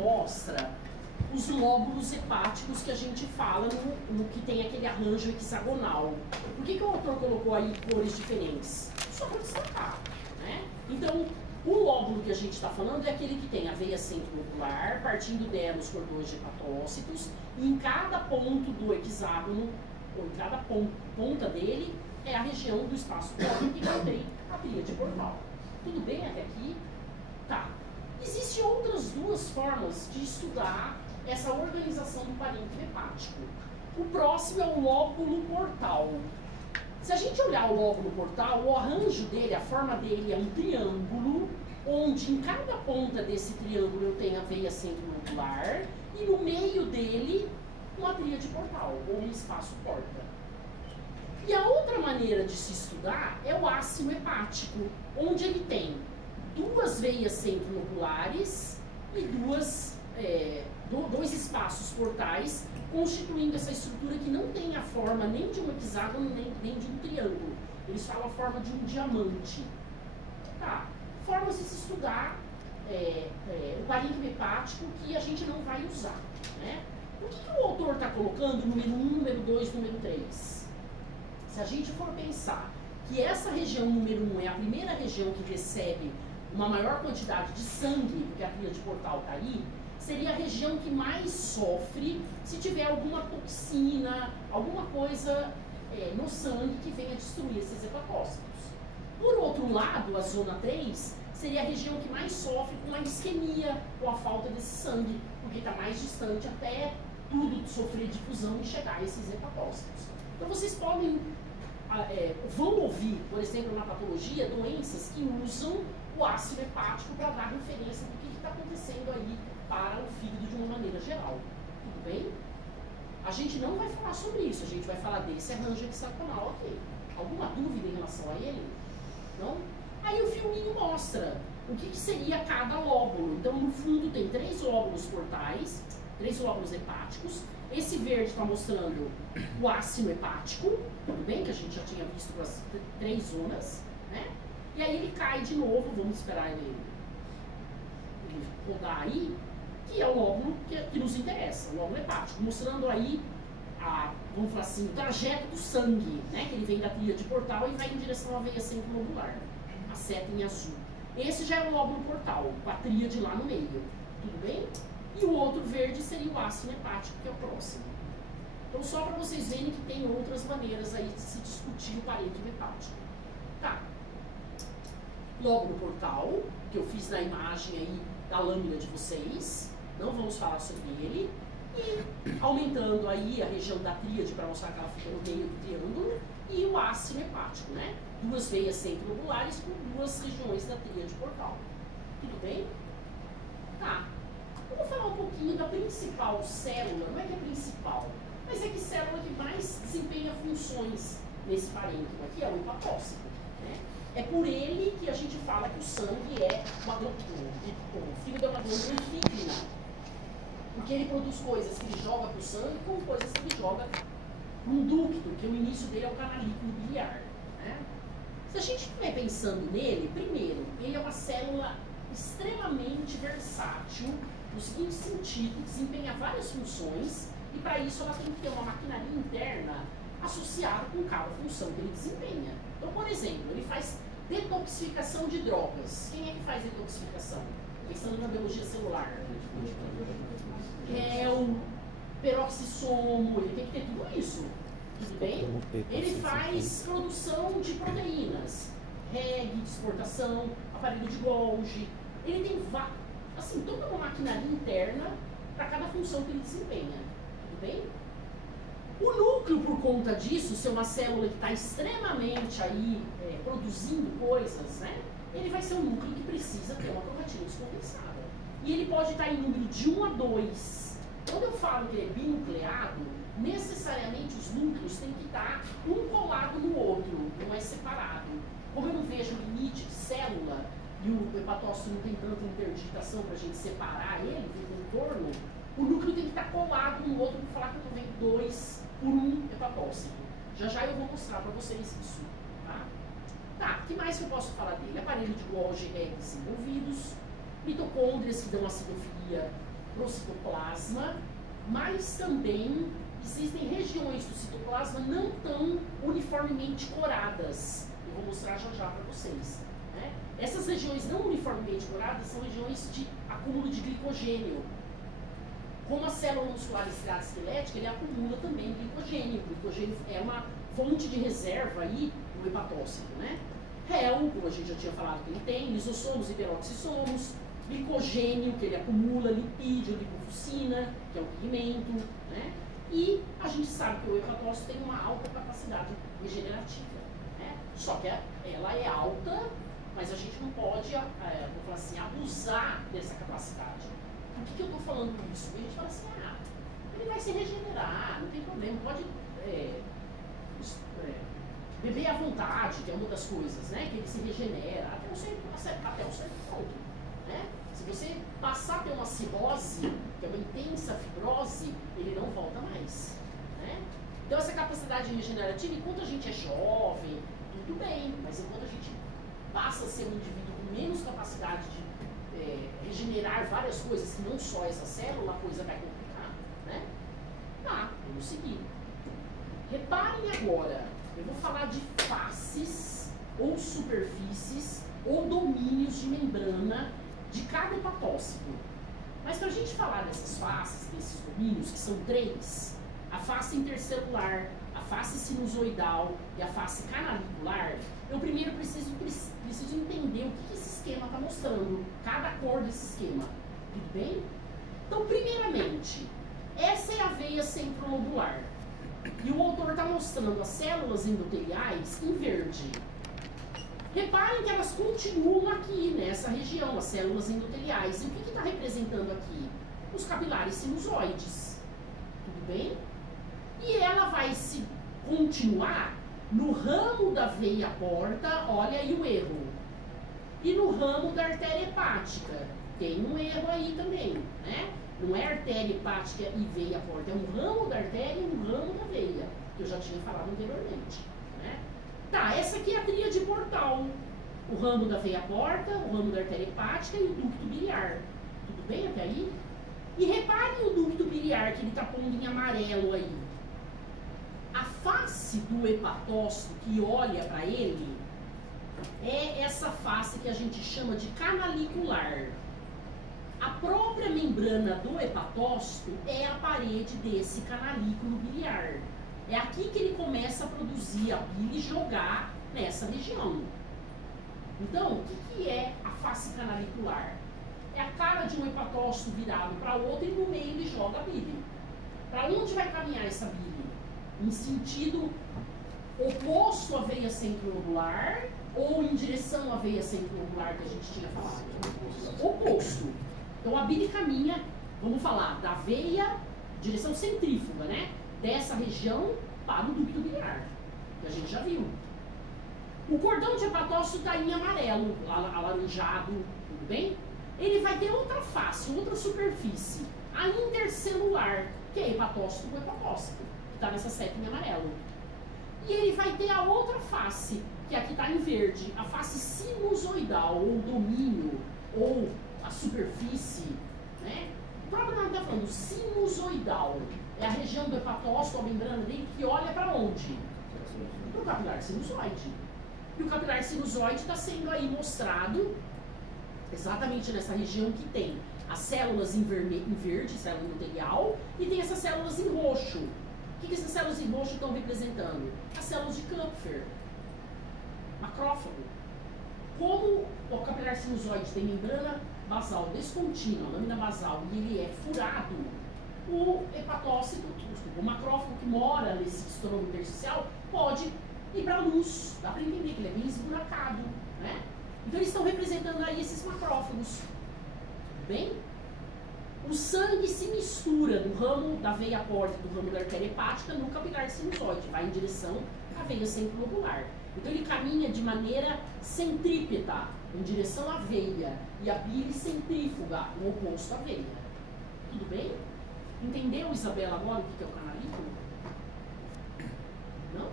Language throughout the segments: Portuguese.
mostra os lóbulos hepáticos que a gente fala no que tem aquele arranjo hexagonal. Por que o autor colocou aí cores diferentes? Só para destacar, né? Então, o lóbulo que a gente está falando é aquele que tem a veia centronuclear, partindo dela os cordões de hepatócitos, e em cada ponto do hexágono, ou em cada ponta dele, é a região do espaço pórtico que contém a tríade portal. Tudo bem até aqui? Tá. Existem outras duas formas de estudar essa organização do parênquima hepático. O próximo é o lóbulo portal. Se a gente olhar o lóbulo portal, o arranjo dele, a forma dele é um triângulo, onde em cada ponta desse triângulo eu tenho a veia centronuclear e no meio dele uma tríade portal, ou um espaço porta. E a outra maneira de se estudar é o ácido hepático, onde ele tem duas veias centronucleares e dois espaços portais, constituindo essa estrutura que não tem a forma nem de um hexágono, nem de um triângulo. Eles falam a forma de um diamante. Tá. Formas de se estudar o parênquima hepático que a gente não vai usar, né? O que o autor está colocando número 1, número 2, número 3? Se a gente for pensar que essa região número 1 é a primeira região que recebe uma maior quantidade de sangue, porque a tríade portal está aí, seria a região que mais sofre se tiver alguma toxina, alguma coisa no sangue que venha destruir esses hepatócitos. Por outro lado, a zona 3 seria a região que mais sofre com a isquemia, com a falta desse sangue, porque está mais distante até tudo sofrer difusão e chegar a esses hepatócitos. Então vocês vão ouvir, por exemplo, na patologia, doenças que usam o ácido hepático para dar referência do que está acontecendo aí para o fígado de uma maneira geral. Tudo bem? A gente não vai falar sobre isso, a gente vai falar desse arranjo hexagonal, ok. Alguma dúvida em relação a ele? Não? Aí o filminho mostra o que seria cada lóbulo. Então, no fundo, tem 3 lóbulos portais, 3 lóbulos hepáticos. Esse verde está mostrando o ácido hepático, tudo bem? Que a gente já tinha visto com as 3 zonas, né? E aí ele cai de novo, vamos esperar ele rodar aí, que é o lóbulo que nos interessa, o lóbulo hepático, mostrando aí, vamos falar assim, o trajeto do sangue, né? Que ele vem da tríade portal e vai em direção à veia centronuclear, a seta em azul. Esse já é o lóbulo portal, com a tríade lá no meio, tudo bem? E o outro verde seria o ácido hepático, que é o próximo. Então, só para vocês verem que tem outras maneiras aí de se discutir o parênquima hepático. Tá. Lóbulo portal, que eu fiz na imagem aí da lâmina de vocês. Não vamos falar sobre ele. E aumentando aí a região da tríade para mostrar que ela fica no meio do triângulo. E o ácido hepático, né? 2 veias centrolobulares com 2 regiões da tríade portal. Tudo bem? Tá. Eu vou falar um pouquinho da principal célula, não é que é principal, mas é que célula que mais desempenha funções nesse parênquima, que é o hepatócito, né? É por ele que a gente fala que o sangue é uma glândula, o fígado é uma glândula anfícrina, porque ele produz coisas que ele joga para o sangue com coisas que ele joga num ducto, que o início dele é o canalículo biliar, né? Se a gente estiver pensando nele, primeiro, ele é uma célula extremamente versátil, no seguinte sentido, desempenha várias funções e para isso ela tem que ter uma maquinaria interna associada com cada função que ele desempenha. Então, por exemplo, ele faz detoxificação de drogas. Quem é que faz detoxificação? Pensando na biologia celular. Peroxissomo, ele tem que ter tudo isso. Tudo bem? Ele faz produção de proteínas, REG de exportação, aparelho de Golgi. Ele tem assim, toda uma maquinaria interna para cada função que ele desempenha. Tudo bem? O núcleo, por conta disso, ser uma célula que está extremamente aí produzindo coisas, né? Ele vai ser um núcleo que precisa ter uma cromatina descompensada. E ele pode estar em número de 1 a 2. Quando eu falo que ele é binucleado, necessariamente os núcleos têm que estar um colado no outro, não é separado. Como eu não vejo limite de célula, e o hepatócito não tem tanta interditação para a gente separar ele, ver o contorno, o núcleo tem que estar colado no outro para falar que eu estou vendo 2 por 1 hepatócito. Já eu vou mostrar para vocês isso. Tá, o que mais que eu posso falar dele? Aparelho de Golgi REG desenvolvidos, mitocôndrias que dão acidofilia pro citoplasma, mas também existem regiões do citoplasma não tão uniformemente coradas. Eu vou mostrar já já para vocês. Né? Essas regiões não uniformemente coradas são regiões de acúmulo de glicogênio. Como a célula muscular estriada esquelética, ele acumula também glicogênio. O glicogênio é uma fonte de reserva aí no hepatócito, né? Réu, como a gente já tinha falado que ele tem, lisossomos e peroxissomos, glicogênio, que ele acumula, lipídio, lipofuscina, que é o pigmento, né? E a gente sabe que o hepatócito tem uma alta capacidade regenerativa, né? Só que ela é alta, mas a gente não pode, vou falar assim, abusar dessa capacidade. Por que eu estou falando isso? Porque a gente fala assim, ele vai se regenerar, não tem problema, pode beber à vontade, que é uma das coisas, né? Que ele se regenera até um certo ponto, né? Se você passar a ter uma cirrose, que é uma intensa fibrose, ele não volta mais, né? Então essa capacidade regenerativa, enquanto a gente é jovem, tudo bem, mas enquanto a gente passa a ser um indivíduo com menos capacidade de regenerar várias coisas, que não só essa célula, a coisa vai complicar, né? Tá, vamos seguir. Reparem agora, eu vou falar de faces, ou superfícies, ou domínios de membrana de cada hepatócito. Mas para a gente falar dessas faces, desses domínios, que são 3, a face intercelular, a face sinusoidal e a face canalicular, eu primeiro preciso entender o que esse esquema está mostrando, cada cor desse esquema. Tudo bem? Então, primeiramente, essa é a veia centrolobular. E o autor está mostrando as células endoteliais em verde. Reparem que elas continuam aqui, nessa região, as células endoteliais. E o que está representando aqui? Os capilares sinusoides. Tudo bem? E ela vai se continuar no ramo da veia porta, olha aí o erro. E no ramo da artéria hepática. Tem um erro aí também, né? Não é artéria hepática e veia porta, é um ramo da artéria e um ramo da veia, que eu já tinha falado anteriormente, né? Tá, essa aqui é a tríade portal. O ramo da veia porta, o ramo da artéria hepática e o ducto biliar. Tudo bem até aí? E reparem o ducto biliar que ele está pondo em amarelo aí. A face do hepatócito que olha para ele é essa face que a gente chama de canalicular. A própria membrana do hepatócito é a parede desse canalículo biliar. É aqui que ele começa a produzir a bile e jogar nessa região. Então, o que é a face canalicular? É a cara de um hepatócito virado para o outro e no meio ele joga a bile. Para onde vai caminhar essa bile? Em sentido oposto à veia centrolobular ou em direção à veia centrolobular que a gente tinha falado? Oposto. Então a bile caminha, vamos falar, da veia, direção centrífuga, né? Dessa região para o ducto biliar, que a gente já viu. O cordão de hepatócito está em amarelo, alaranjado, tudo bem? Ele vai ter outra face, outra superfície, a intercelular, que é hepatócito com hepatócito, que está nessa seta em amarelo. E ele vai ter a outra face, que aqui está em verde, a face sinusoidal, ou domínio, ou a superfície, né? O próprio nome está falando, sinusoidal. É a região do hepatócito, a membrana dele, que olha para onde? Para o capilar sinusoide. E o capilar sinusoide está sendo aí mostrado exatamente nessa região que tem as células em verde, célula endotelial, e tem essas células em roxo. O que essas células em roxo estão representando? As células de Kupfer, macrófago. Como o capilar sinusoide tem membrana basal descontínua, lâmina basal, e ele é furado, o hepatócito, o macrófago que mora nesse estroma intersticial, pode ir para a luz. Dá para entender que ele é bem esburacado, né? Então eles estão representando aí esses macrófagos. Bem? O sangue se mistura do ramo da veia porta e do ramo da artéria hepática no capilar sinusoide, vai em direção à veia centrolobular. Então ele caminha de maneira centrípeta, em direção à veia, e a bile centrífuga, o oposto à veia. Tudo bem? Entendeu, Isabela, agora o que é o canalículo? Não?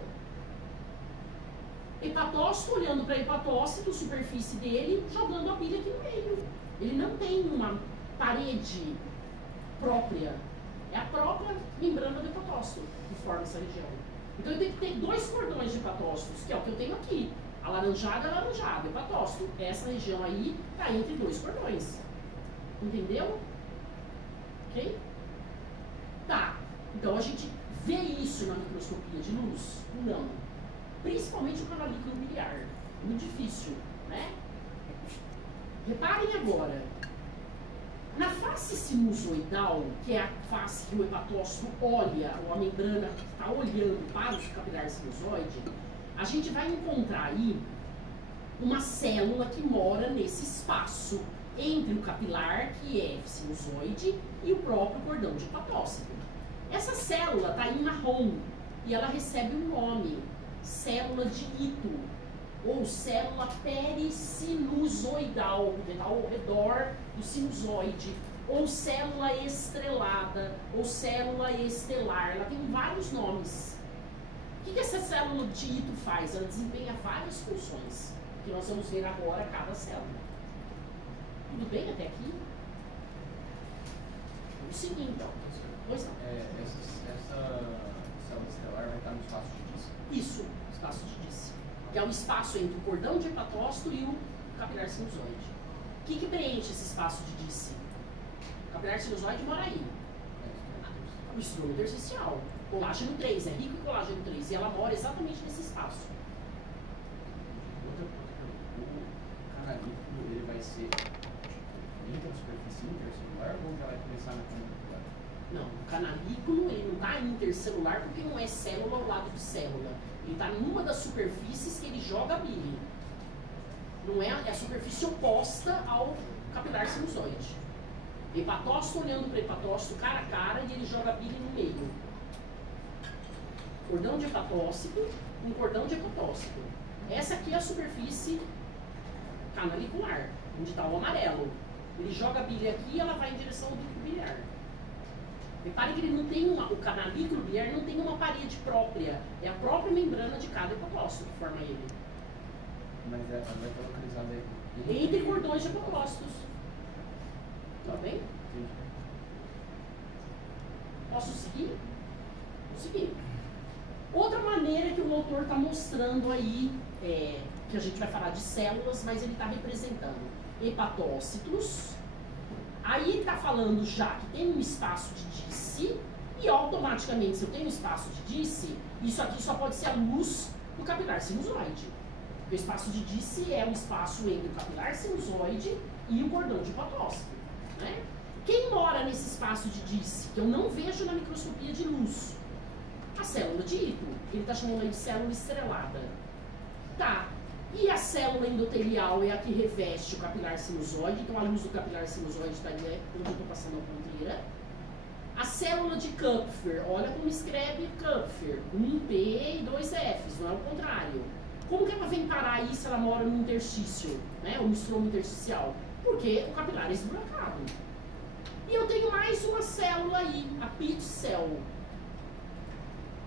Hepatócito olhando para hepatócito, superfície dele, jogando a bile aqui no meio. Ele não tem uma parede própria. É a própria membrana do hepatócito que forma essa região. Então eu tenho que ter dois cordões de hepatócitos, que é o que eu tenho aqui. Alaranjado, alaranjado, hepatócito. Essa região aí está entre dois cordões. Entendeu? Ok? Tá. Então a gente vê isso na microscopia de luz? Não. Principalmente o canalículo biliar. Muito difícil, né? Reparem agora. Na face sinusoidal, que é a face que o hepatócito olha, ou a membrana está olhando para o capilar sinusoide, a gente vai encontrar aí uma célula que mora nesse espaço entre o capilar, que é sinusoide, e o próprio cordão de hepatócito. Essa célula está em marrom e ela recebe um nome, célula de Ito, ou célula perisinusoidal, que está ao redor do sinusoide, ou célula estrelada, ou célula estelar. Ela tem vários nomes. O que essa célula de Ito faz? Ela desempenha várias funções, que nós vamos ver agora cada célula. Tudo bem até aqui? Vamos seguir então. Pois não. Essa célula estelar vai estar no espaço de Disse? Isso, espaço de Disse. Que é o espaço entre o cordão de hepatócito e o capilar sinusoide. O que preenche esse espaço de Disse? O capilar sinusoide mora aí. O estroma intersticial. Colágeno 3, é rico em colágeno 3. E ela mora exatamente nesse espaço. Outra pergunta. O canalículo, ele vai ser entre a superfície intercelular ou já vai começar na canalicular? Não, o canalículo ele não está intercelular porque não é célula ao lado de célula. Ele está numa das superfícies que ele joga a bile. Não é a superfície oposta ao capilar sinusoide. Hepatócito olhando para hepatócito cara a cara e ele joga a bile no meio. Cordão de hepatócito com cordão de hepatócito. Essa aqui é a superfície canalicular, onde está o amarelo. Ele joga a bile aqui e ela vai em direção ao ducto biliar. Repare que ele não tem o canalículo biliar não tem uma parede própria. É a própria membrana de cada hepatócito que forma ele. Mas ela vai estar localizada aí Entre cordões de hepatócitos. Tá bem? Sim. Posso seguir? Vou seguir. Outra maneira que o autor está mostrando aí, que a gente vai falar de células, mas ele está representando hepatócitos. Aí está falando já que tem um espaço de Disse, e automaticamente, se eu tenho um espaço de Disse, isso aqui só pode ser a luz do capilar sinusoide. O espaço de Disse é o espaço entre o capilar sinusoide e o cordão de hepatócito. Né? Quem mora nesse espaço de Disse, que eu não vejo na microscopia de luz? A célula de Ito, que ele está chamando aí de célula estrelada. Tá. E a célula endotelial é a que reveste o capilar sinusoide, então a luz do capilar sinusoide está ali onde eu estou passando a ponteira. A célula de Kupfer, olha como escreve Kupfer, um P e dois Fs, não é o contrário. Como que ela vem parar aí se ela mora no interstício, né, ou no estroma intersticial? Porque o capilar é esburacado. E eu tenho mais uma célula aí, a pit cell.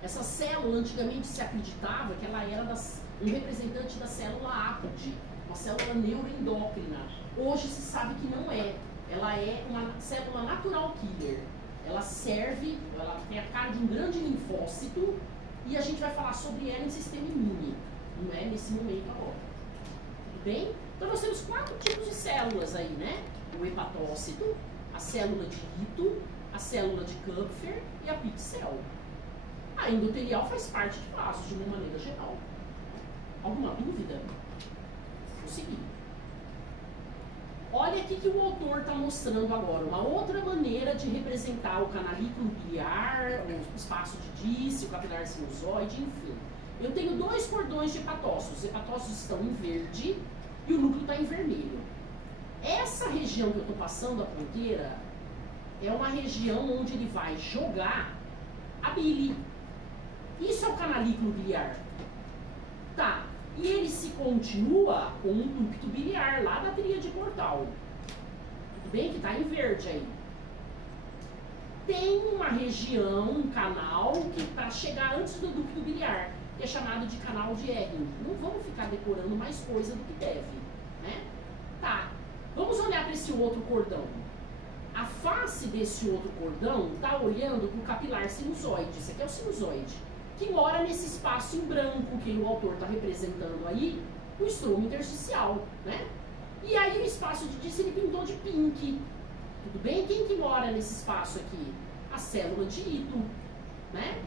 Essa célula, antigamente se acreditava que ela era um representante da célula ápode, uma célula neuroendócrina. Hoje se sabe que não é. Ela é uma célula natural killer. Ela serve, ela tem a cara de um grande linfócito e a gente vai falar sobre ela em sistema imune. Não é nesse momento agora. Tudo bem? Então nós temos 4 tipos de células aí, né? O hepatócito, a célula de Ito, a célula de Kupfer e a pit cell. A endotelial faz parte de vasos de uma maneira geral. Alguma dúvida? Vou seguir. Olha aqui que o autor está mostrando agora uma outra maneira de representar o canalículo biliar, o espaço de Disse, o capilar sinusoide, enfim. Eu tenho 2 cordões de hepatócitos. Os hepatócitos estão em verde e o núcleo está em vermelho. Essa região que eu estou passando a ponteira é uma região onde ele vai jogar a bile. Isso é o canalículo biliar. Tá. E ele se continua com um ducto biliar lá da tríade portal. Tudo bem? Que está em verde aí. Tem uma região, um canal, que para chegar antes do ducto biliar, que é chamado de canal de Ehring. Não vamos ficar decorando mais coisa do que deve. Né? Tá. Vamos olhar para esse outro cordão. A face desse outro cordão está olhando para o capilar sinusoide. Esse aqui é o sinusoide, que mora nesse espaço em branco que o autor está representando aí, o estromo intersticial, né? E aí o espaço de Disse ele pintou de pink. Tudo bem? Quem que mora nesse espaço aqui? A célula de Ito, né?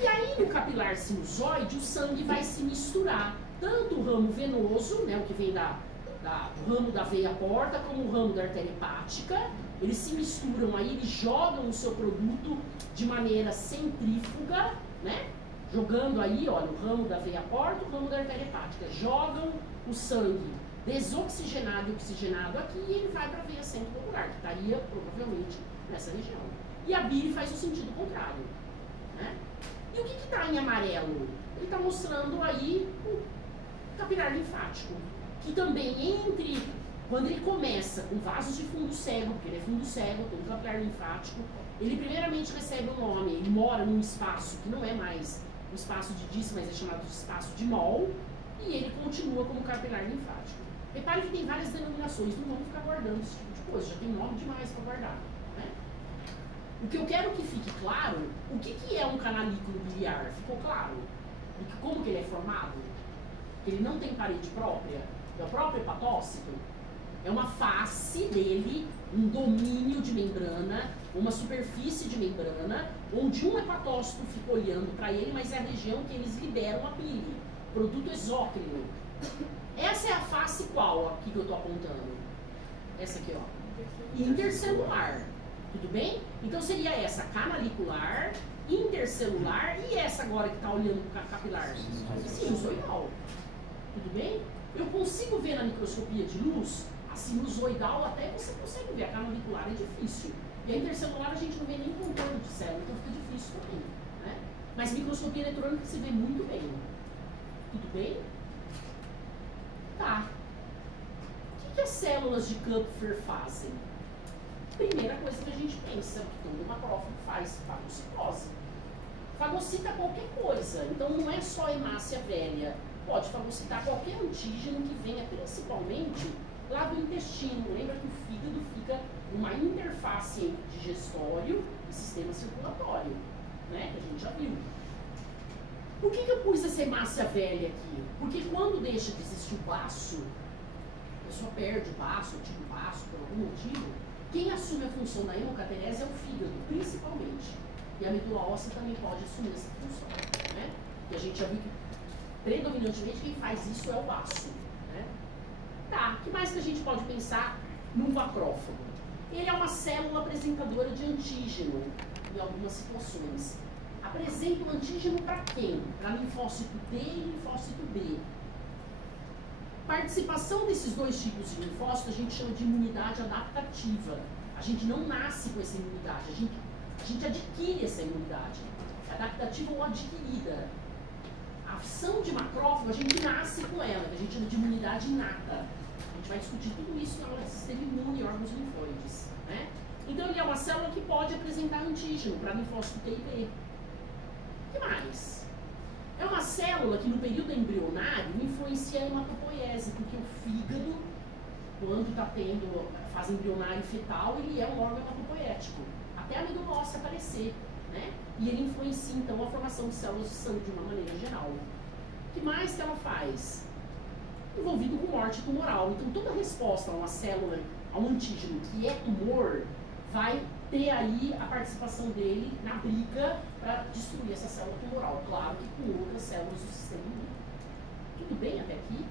E aí no capilar sinusoide o sangue vai se misturar. Tanto o ramo venoso, né, o que vem do ramo da veia porta, como o ramo da artéria hepática, eles se misturam aí, eles jogam o seu produto de maneira centrífuga, né? Jogando aí, olha, o ramo da veia porta, o ramo da artéria hepática. Jogam o sangue desoxigenado e oxigenado aqui e ele vai para a veia centrolobular, que estaria provavelmente nessa região. E a bile faz o sentido contrário, né? E o que está em amarelo? Ele está mostrando aí o capilar linfático, que também quando ele começa com vasos de fundo cego, porque ele é fundo cego, todo capilar linfático, ele primeiramente recebe um nome, ele mora num espaço que não é mais um espaço de Disse, mas é chamado de espaço de Moll, e ele continua como capilar linfático. Repare que tem várias denominações, não vamos ficar guardando esse tipo de coisa, já tem nome demais para guardar, né? O que eu quero que fique claro, o que é um canalículo biliar? Ficou claro? Como que ele é formado? Ele não tem parede própria, é o próprio hepatócito. É uma face dele, um domínio de membrana, uma superfície de membrana, onde um hepatócito fica olhando para ele, mas é a região que eles liberam a bile, produto exócrino. Essa é a face qual aqui que eu estou apontando? Essa aqui, ó. Intercelular. Tudo bem? Então seria essa canalicular, intercelular e essa agora que está olhando para o capilar. Sinusoidal. Tudo bem? Eu consigo ver na microscopia de luz a sinusoidal, até você consegue ver. A canalicular é difícil. E a intercelular a gente não vê nem contorno de célula, então fica difícil também, né? Mas microscopia eletrônica se vê muito bem. Tudo bem? Tá. O que as células de Kupfer fazem? Primeira coisa que a gente pensa, que todo macrófago faz, fagocitose. Fagocita qualquer coisa, então não é só hemácia velha. Pode fagocitar qualquer antígeno que venha principalmente lá do intestino. Lembra que o fígado fica uma interface entre digestório e sistema circulatório, né? Que a gente já viu. Por que eu pus essa hemácia velha aqui? Porque quando deixa de existir o baço, a pessoa perde o baço, tira o baço por algum motivo, quem assume a função da hemocaterese é o fígado, principalmente. E a medula óssea também pode assumir essa função, né? E a gente já viu que predominantemente quem faz isso é o baço, né? Tá, o que mais que a gente pode pensar num macrófago? Ele é uma célula apresentadora de antígeno em algumas situações. Apresenta o antígeno para quem? Para linfócito T e linfócito B. Participação desses dois tipos de linfócito a gente chama de imunidade adaptativa. A gente não nasce com essa imunidade, a gente adquire essa imunidade. Adaptativa ou adquirida. A ação de macrófago, a gente nasce com ela, que a gente chama de imunidade inata. A gente vai discutir tudo isso na aula de sistema imune e órgãos linfóides, né? Então ele é uma célula que pode apresentar antígeno para linfócito T e B. O que mais? É uma célula que no período embrionário influencia a hematopoiese, porque o fígado, quando está tendo a fase embrionária e fetal, ele é um órgão hematopoético, até a medula óssea aparecer, né? E ele influencia então a formação de células de sangue de uma maneira geral. O que mais que ela faz? Envolvido com morte tumoral. Então toda resposta a uma célula, a um antígeno que é tumor, vai ter aí a participação dele na briga para destruir essa célula tumoral. Claro que com outras células do sistema imune. Tudo bem até aqui?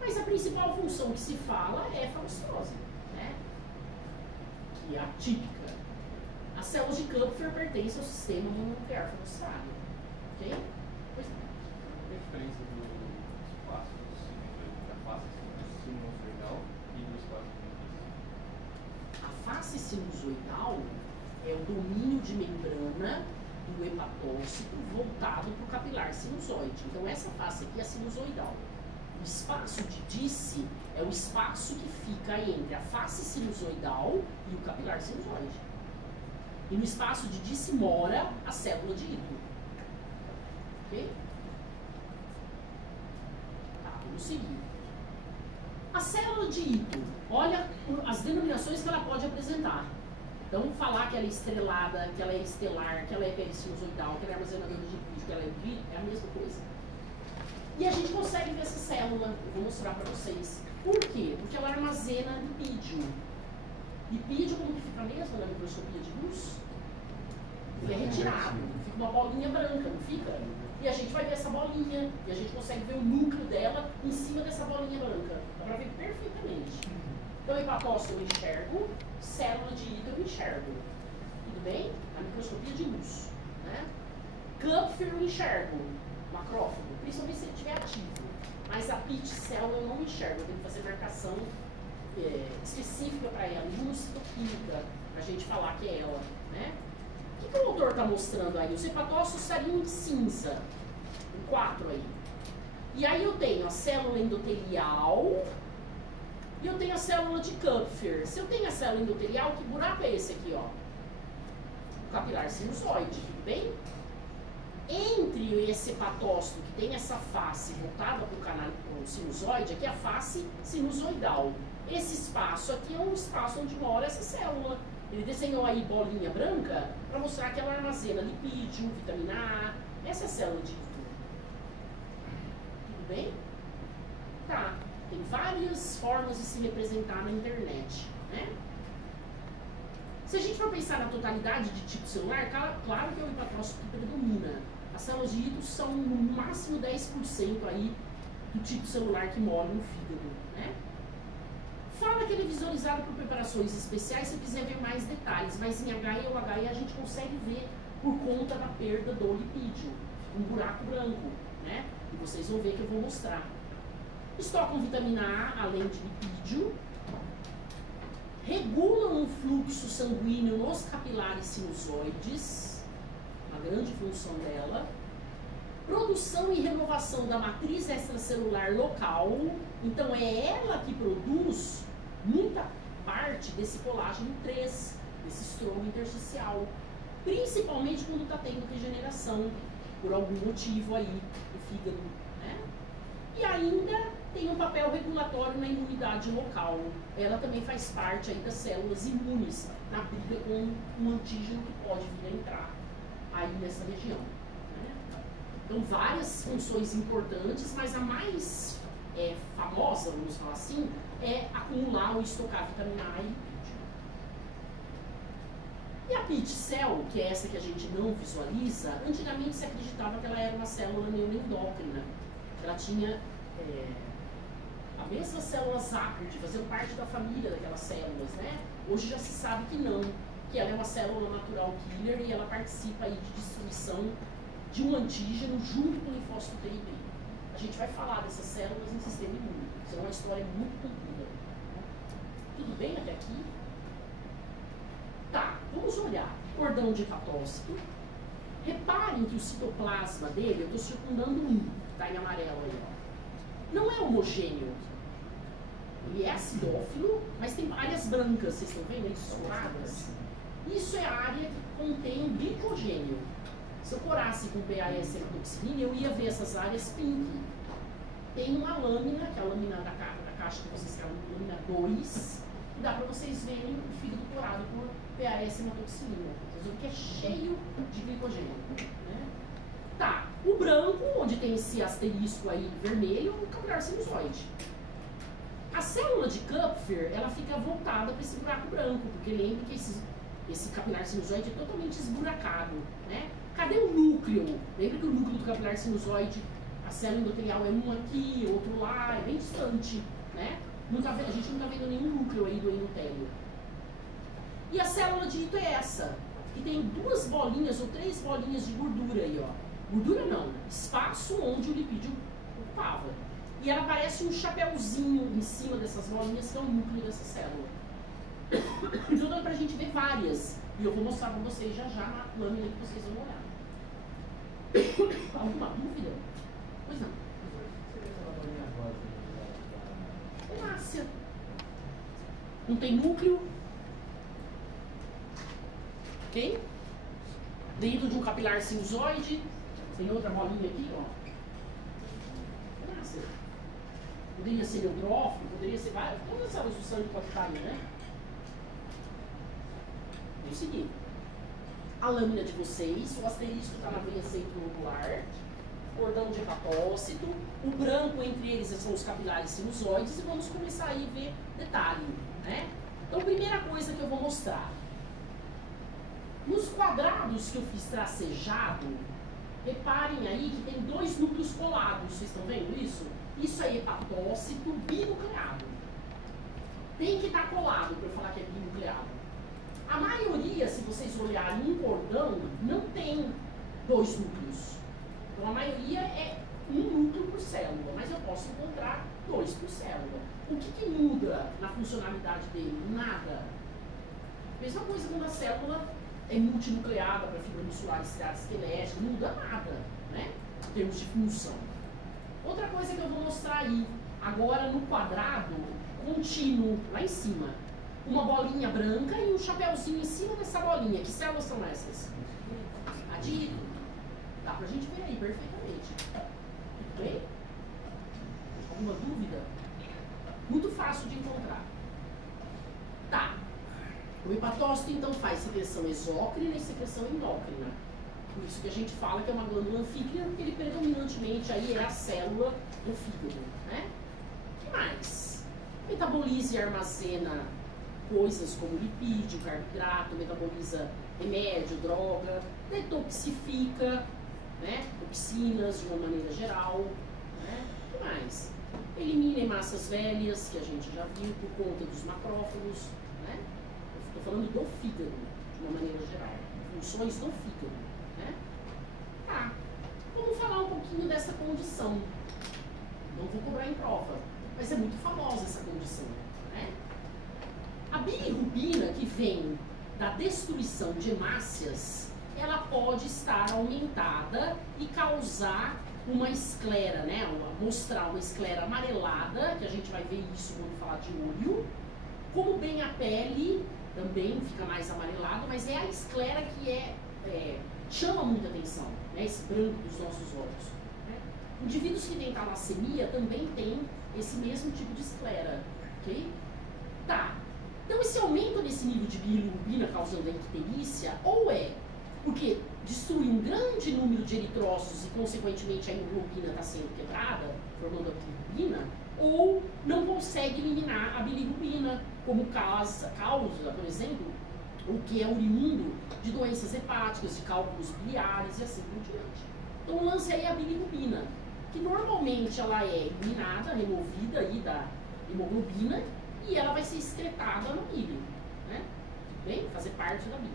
Mas a principal função que se fala é a fagocitose, né? Que é atípica. As células de Kupfer pertencem ao sistema mononuclear fagocitado. Ok? Pois não. Qual é a diferença do espaço da face sinusoidal e do espaço de A face sinusoidal é o domínio de membrana do hepatócito voltado para o capilar sinusoide. Então essa face aqui é a sinusoidal. O espaço de Disse é o espaço que fica entre a face sinusoidal e o capilar sinusoide. E no espaço de Disse mora a célula de Ito. Ok? Tá, vamos seguir. A célula de Ito, olha as denominações que ela pode apresentar. Então, falar que ela é estrelada, que ela é estelar, que ela é pericinusoidal, que ela é armazenadora de lipídio, que ela é híbrido, é a mesma coisa. E a gente consegue ver essa célula, eu vou mostrar para vocês. Por quê? Porque ela armazena lipídio. Lipídio, como que fica mesmo na microscopia de luz? Ele é retirado, fica uma bolinha branca, não fica? E a gente vai ver essa bolinha, e a gente consegue ver o núcleo dela em cima dessa bolinha branca. Dá para ver perfeitamente. Então, hepatócito eu enxergo, célula de hidro eu enxergo. Tudo bem? A microscopia de luz. Né? Kupfer eu enxergo, macrófago, principalmente se ele estiver ativo. Mas a pitch célula eu não enxergo, eu tenho que fazer marcação específica para ela, imunocitoquímica, para a gente falar que é ela. Né? O que o autor está mostrando aí? Os hepatócitos estariam em cinza, em 4 aí. E aí eu tenho a célula endotelial e eu tenho a célula de Kupfer. Se eu tenho a célula endotelial, que buraco é esse aqui, ó? O capilar sinusoide, tudo bem? Entre esse hepatócito que tem essa face voltada para o canal sinusoide, aqui é a face sinusoidal. Esse espaço aqui é um espaço onde mora essa célula. Ele desenhou aí bolinha branca para mostrar que ela armazena lipídio, vitamina A. Essa é a célula de hidro. Tudo bem? Tá. Tem várias formas de se representar na internet. Né? Se a gente for pensar na totalidade de tipo celular, claro que é o hepatócito que predomina. As células de hidro são no máximo 10% aí do tipo celular que mora no fígado. Né? Fala que ele é visualizado por preparações especiais se quiser ver mais detalhes, mas em HE ou HE a gente consegue ver por conta da perda do lipídio, um buraco branco, né? E vocês vão ver que eu vou mostrar. Estocam vitamina A, além de lipídio, regulam o fluxo sanguíneo nos capilares sinusoides, uma grande função dela, produção e renovação da matriz extracelular local, então é ela que produz muita parte desse colágeno 3, desse estromo intersticial, principalmente quando está tendo regeneração, por algum motivo aí, do fígado, né? E ainda tem um papel regulatório na imunidade local. Ela também faz parte aí das células imunes, na briga com um antígeno que pode vir a entrar aí nessa região. Né? Então, várias funções importantes, mas a mais famosa, vamos falar assim, é acumular ou estocar vitamina A e lipídio. E a pitch cell, que é essa que a gente não visualiza, antigamente se acreditava que ela era uma célula neuroendócrina. Ela tinha a mesma célula Zappert, fazia parte da família daquelas células, né? Hoje já se sabe que não, que ela é uma célula natural killer e ela participa aí de destruição de um antígeno junto com o linfócito T e B. A gente vai falar dessas células em sistema imune. Isso é uma história muito comprida. Tudo bem até aqui? Tá, vamos olhar. Cordão de hepatócito. Reparem que o citoplasma dele, eu estou circundando um, tá em amarelo aí, ó. Não é homogêneo. Ele é acidófilo, mas tem áreas brancas, vocês estão vendo aí, suadas? Isso é a área que contém glicogênio. Se eu corasse com PAS e hematoxilina, eu ia ver essas áreas pink. Tem uma lâmina, que é a lâmina da caixa que vocês querem, lâmina 2, e dá para vocês verem o fígado corado por PAS e hematoxilina. Vocês vão ver que é cheio de glicogênio. Né? Tá, o branco, onde tem esse asterisco aí vermelho, é o capilar sinusoide. A célula de Kupfer, ela fica voltada para esse buraco branco, porque lembre que esse capilar sinusoide é totalmente esburacado, né? Cadê o núcleo? Lembra que o núcleo do capilar sinusoide, a célula endotelial é um aqui, outro lá, é bem distante, né? A gente não está vendo nenhum núcleo aí do endotélio. E a célula de hito é essa, que tem 2 bolinhas ou 3 bolinhas de gordura aí, ó. Gordura não, espaço onde o lipídio ocupava. E ela parece um chapéuzinho em cima dessas bolinhas, que é o núcleo dessa célula. Então dá pra gente ver várias. E eu vou mostrar pra vocês já na lâmina que vocês vão olhar. Alguma dúvida? Pois não. Hemácia. Não tem núcleo. Ok? Dentro de um capilar sinusoide. Tem outra bolinha aqui, ó. Hemácia. Poderia ser neutrófilo, poderia ser várias. Todas as células do sangue podem estar aí, né? É o seguinte, a lâmina de vocês, o asterisco está na veia centrilobular, cordão de hepatócito, o branco entre eles são os capilares sinusoides, e vamos começar aí a ver detalhe, né? Então, primeira coisa que eu vou mostrar. Nos quadrados que eu fiz tracejado, reparem aí que tem dois núcleos colados, vocês estão vendo isso? Isso é hepatócito binucleado. Tem que estar colado para eu falar que é binucleado. A maioria, se vocês olharem um cordão, não tem dois núcleos. Então a maioria é um núcleo por célula, mas eu posso encontrar dois por célula. O que muda na funcionalidade dele? Nada. Mesma coisa quando a célula é multinucleada para fibra muscular estriada esquelética, não muda nada, né? Em termos de função. Outra coisa que eu vou mostrar aí, agora no quadrado contínuo, lá em cima. Uma bolinha branca e um chapéuzinho em cima dessa bolinha. Que células são essas? Adito. Dá pra gente ver aí perfeitamente. Tudo bem? Alguma dúvida? Muito fácil de encontrar. Tá. O hepatócito então faz secreção exócrina e secreção endócrina. Por isso que a gente fala que é uma glândula anfícrina, porque ele predominantemente aí é a célula do fígado, né? O que mais? Metaboliza e armazena coisas como lipídio, carboidrato, metaboliza remédio, droga, detoxifica, né? Toxinas de uma maneira geral, né? O que mais? Elimina hemácias velhas, que a gente já viu, por conta dos macrófagos, né? Eu estou falando do fígado, de uma maneira geral. Funções do fígado, né? Tá. Vamos falar um pouquinho dessa condição. Não vou cobrar em prova, mas é muito famosa essa condição, né? A bilirrubina, que vem da destruição de hemácias, ela pode estar aumentada e causar uma esclera, né? Mostrar uma esclera amarelada, que a gente vai ver isso quando falar de olho. Como bem a pele também fica mais amarelado, mas é a esclera que chama muita atenção, né? Esse branco dos nossos olhos, né? Indivíduos que têm talassemia também têm esse mesmo tipo de esclera, ok? Tá. Então esse aumento desse nível de bilirrubina causando a icterícia, ou é porque destrui um grande número de eritrócitos e consequentemente a hemoglobina está sendo quebrada, formando a bilirrubina, ou não consegue eliminar a bilirrubina, como causa, por exemplo, o que é oriundo de doenças hepáticas, de cálculos biliares e assim por diante. Então o lance aí é a bilirrubina, que normalmente ela é eliminada, removida aí da hemoglobina, e ela vai ser excretada no bile, né? Bem? Fazer parte da bile.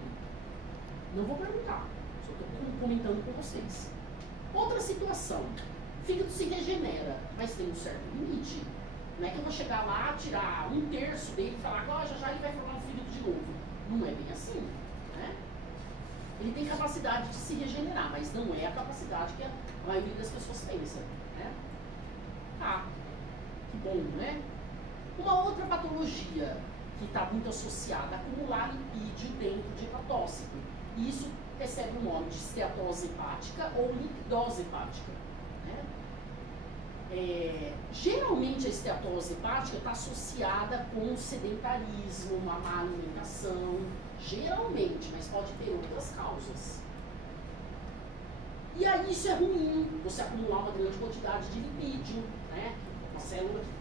Não vou perguntar, só estou comentando com vocês. Outra situação, o fígado se regenera, mas tem um certo limite. Não é que eu vou chegar lá, tirar 1/3 dele e falar que já ele vai formar um fígado de novo. Não é bem assim, né? Ele tem capacidade de se regenerar, mas não é a capacidade que a maioria das pessoas pensa, né? Tá, que bom, né? Uma outra patologia que está muito associada a acumular lipídio dentro de hepatócito. E isso recebe o nome de esteatose hepática ou lipidose hepática, né? Geralmente a esteatose hepática está associada com sedentarismo, uma má alimentação, geralmente, mas pode ter outras causas. E aí isso é ruim, você acumular uma grande quantidade de lipídio, né? Uma célula que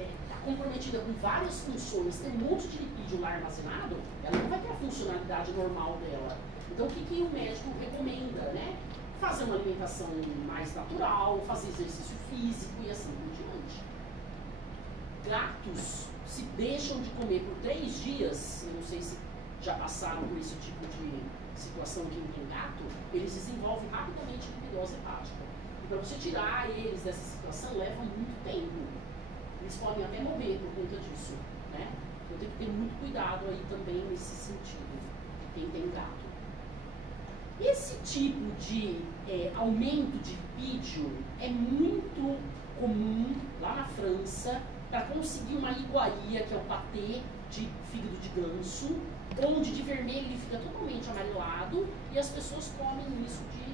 está comprometida com várias funções, tem um monte de lipídio lá armazenado, ela não vai ter a funcionalidade normal dela. Então o que o médico recomenda, né? Fazer uma alimentação mais natural, fazer exercício físico e assim por diante. Gatos se deixam de comer por 3 dias, eu não sei se já passaram por esse tipo de situação que tem gato, eles desenvolvem rapidamente lipidose hepática. E para você tirar eles dessa situação leva muito tempo. Eles podem até morrer por conta disso, né? Então tem que ter muito cuidado aí também nesse sentido, de quem tem gato. Esse tipo de aumento de lipídio é muito comum lá na França para conseguir uma iguaria, que é o patê de fígado de ganso, onde de vermelho ele fica totalmente amarelado e as pessoas comem isso de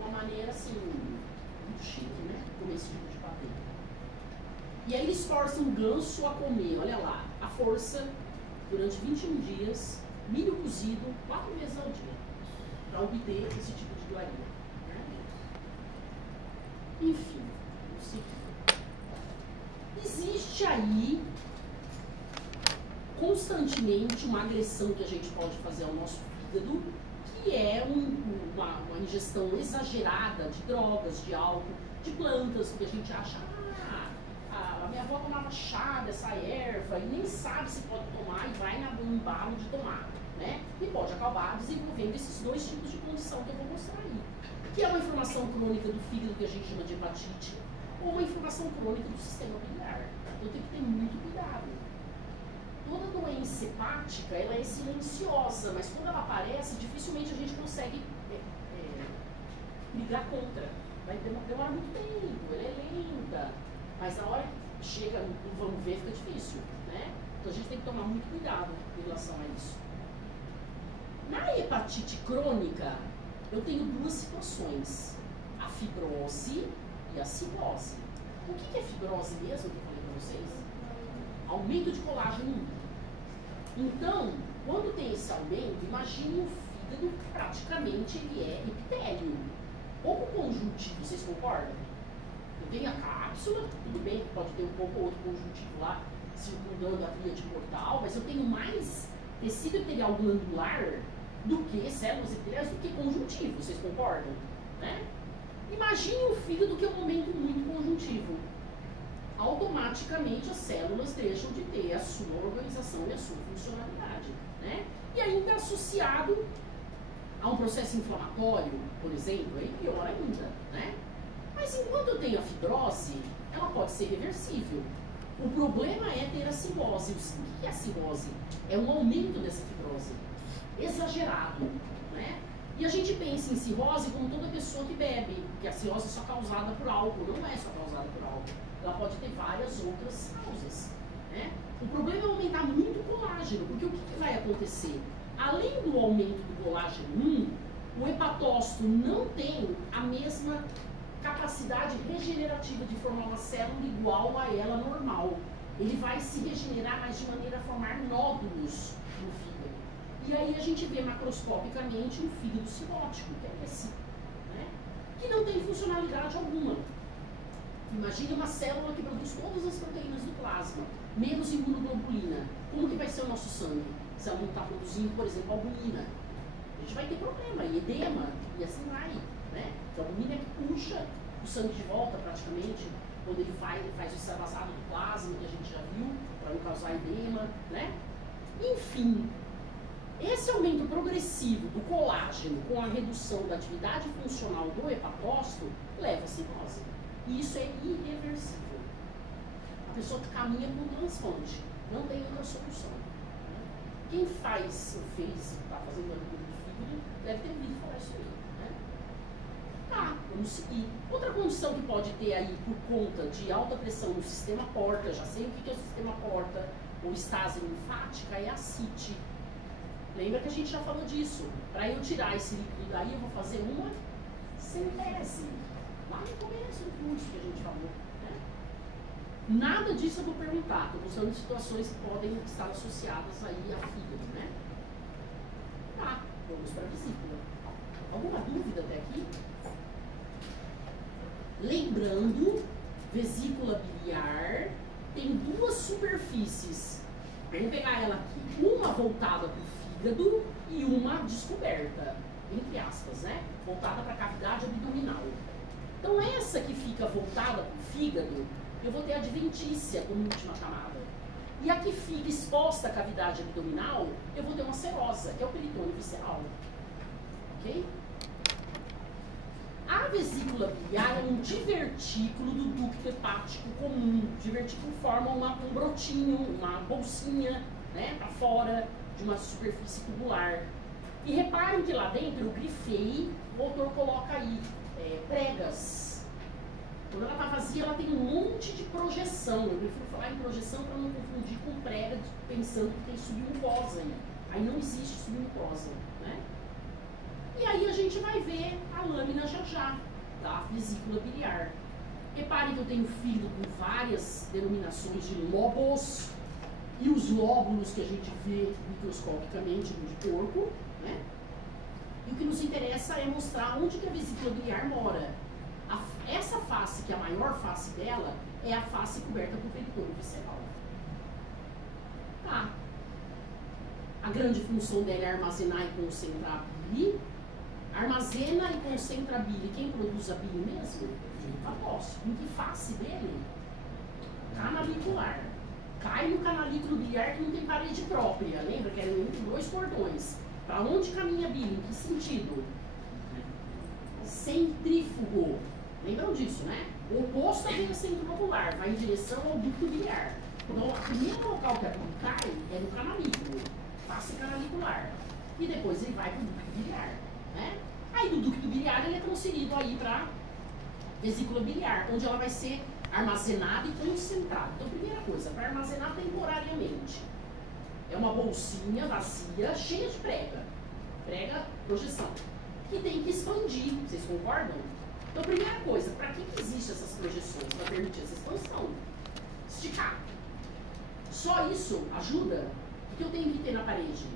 uma maneira assim, muito chique, né? Comer esse tipo de patê. E aí eles forçam o ganso a comer, olha lá, a força durante 21 dias milho cozido 4 vezes ao dia, para obter esse tipo de iguaria. Né? Enfim, o seguinte. Existe aí constantemente uma agressão que a gente pode fazer ao nosso fígado, que é uma ingestão exagerada de drogas, de álcool, de plantas, que a gente acha, a minha avó tomava chá dessa erva e nem sabe se pode tomar e vai no embalo de tomar, né? E pode acabar desenvolvendo esses dois tipos de condição que eu vou mostrar aí, que é uma inflamação crônica do fígado que a gente chama de hepatite, ou uma inflamação crônica do sistema biliar. Então tem que ter muito cuidado. Toda doença hepática, ela é silenciosa, mas quando ela aparece, dificilmente a gente consegue brigar contra. Vai demorar muito tempo, ela é lenta, mas na hora que chega no vamos ver, fica difícil, né? Então a gente tem que tomar muito cuidado em relação a isso. Na hepatite crônica, eu tenho duas situações, a fibrose e a cirrose. O que é fibrose mesmo, que eu falei para vocês? Aumento de colágeno 1. Então, quando tem esse aumento, imagine o fígado, praticamente ele é epitélio. Ou conjuntivo, vocês concordam? Eu tenho a cápsula, tudo bem, pode ter um pouco ou outro conjuntivo lá, circundando a via de portal, mas eu tenho mais tecido epitelial glandular do que células epiteliais, do que conjuntivo, vocês concordam? Né? Imagine um fígado que é um momento muito conjuntivo. Automaticamente as células deixam de ter a sua organização e a sua funcionalidade, né? E ainda associado a um processo inflamatório, por exemplo, aí pior ainda, né? Mas enquanto eu tenho a fibrose, ela pode ser reversível. O problema é ter a cirrose. O que é a cirrose? É um aumento dessa fibrose, exagerado, né? E a gente pensa em cirrose como toda pessoa que bebe, que a cirrose é só causada por álcool, não é só causada por álcool. Ela pode ter várias outras causas, né? O problema é aumentar muito o colágeno, porque o que vai acontecer? Além do aumento do colágeno 1, o hepatócito não tem a mesma capacidade regenerativa de formar uma célula igual a ela normal. Ele vai se regenerar, mas de maneira a formar nódulos no fígado. E aí a gente vê macroscopicamente um fígado cirrótico, que é esse, né? Que não tem funcionalidade alguma. Imagine uma célula que produz todas as proteínas do plasma, menos imunoglobulina. Como que vai ser o nosso sangue? Se ela não está produzindo, por exemplo, albumina. A gente vai ter problema, e edema, e assim vai, né? A albumina é que puxa o sangue de volta, praticamente, quando ele faz o extravasado do plasma, que a gente já viu, para não causar edema, né? Enfim, esse aumento progressivo do colágeno com a redução da atividade funcional do hepatócito leva a cirrose. E isso é irreversível. A pessoa que caminha com um transplante, não tem outra solução. Né? Quem faz, ou fez, está fazendo a vida de fígado, deve ter ouvido falar isso aí. Né? Tá, vamos seguir. Outra condição que pode ter aí por conta de alta pressão no sistema porta, já sei o que é o sistema porta, ou estase linfática, é a ascite. Lembra que a gente já falou disso? Para eu tirar esse líquido daí, eu vou fazer uma centese. Lá no começo do curso que a gente falou, né? Nada disso eu vou perguntar, estou mostrando situações que podem estar associadas aí a fígado, né? Tá, vamos para a vesícula. Alguma dúvida até aqui? Lembrando, vesícula biliar tem duas superfícies. Vamos pegar ela aqui, uma voltada para o fígado e uma descoberta, entre aspas, né? Voltada para a cavidade abdominal. Então essa que fica voltada para o fígado, eu vou ter a adventícia como última camada. E a que fica exposta à cavidade abdominal, eu vou ter uma serosa, que é o peritônio visceral. Ok? A vesícula biliar é um divertículo do ducto hepático comum. O divertículo forma um brotinho, uma bolsinha, né, para fora de uma superfície tubular. E reparem que lá dentro eu grifei, o autor coloca aí pregas. Quando ela está vazia, ela tem um monte de projeção. Eu prefiro falar em projeção para não confundir com prega, pensando que tem submucosa aí. Aí não existe submucosa, né? E aí a gente vai ver a lâmina já, da vesícula biliar. Reparem que eu tenho fígado com várias denominações de lobos. e os lóbulos que a gente vê microscopicamente no de porco, né? E o que nos interessa é mostrar onde que a vesícula biliar mora. Essa face, que é a maior face dela, é a face coberta por peritônio visceral. Tá. A grande função dela é armazenar e concentrar a bile. Armazena e concentra a bile. Quem produz a bile mesmo? O patócito. Em que face dele? Canalicular. Cai no canalículo biliar que não tem parede própria. Lembra que eram entre dois cordões. Para onde caminha a bile? Em que sentido? Centrífugo. Lembram disso, né? O oposto à veia centrilobular, vai em direção ao ducto biliar. Então, o primeiro local que a bile cai é no canalículo, face canalicular. E depois ele vai para o ducto biliar, né? Aí do ducto biliar ele é transferido aí para vesícula biliar, onde ela vai ser armazenada e concentrada. Então, primeira coisa, para armazenar temporariamente, é uma bolsinha vazia, cheia de prega. Prega, projeção. Que tem que expandir, vocês concordam? Então, primeira coisa, para que existem essas projeções? Para permitir essa expansão. Esticar. Só isso ajuda? O que eu tenho que ter na parede?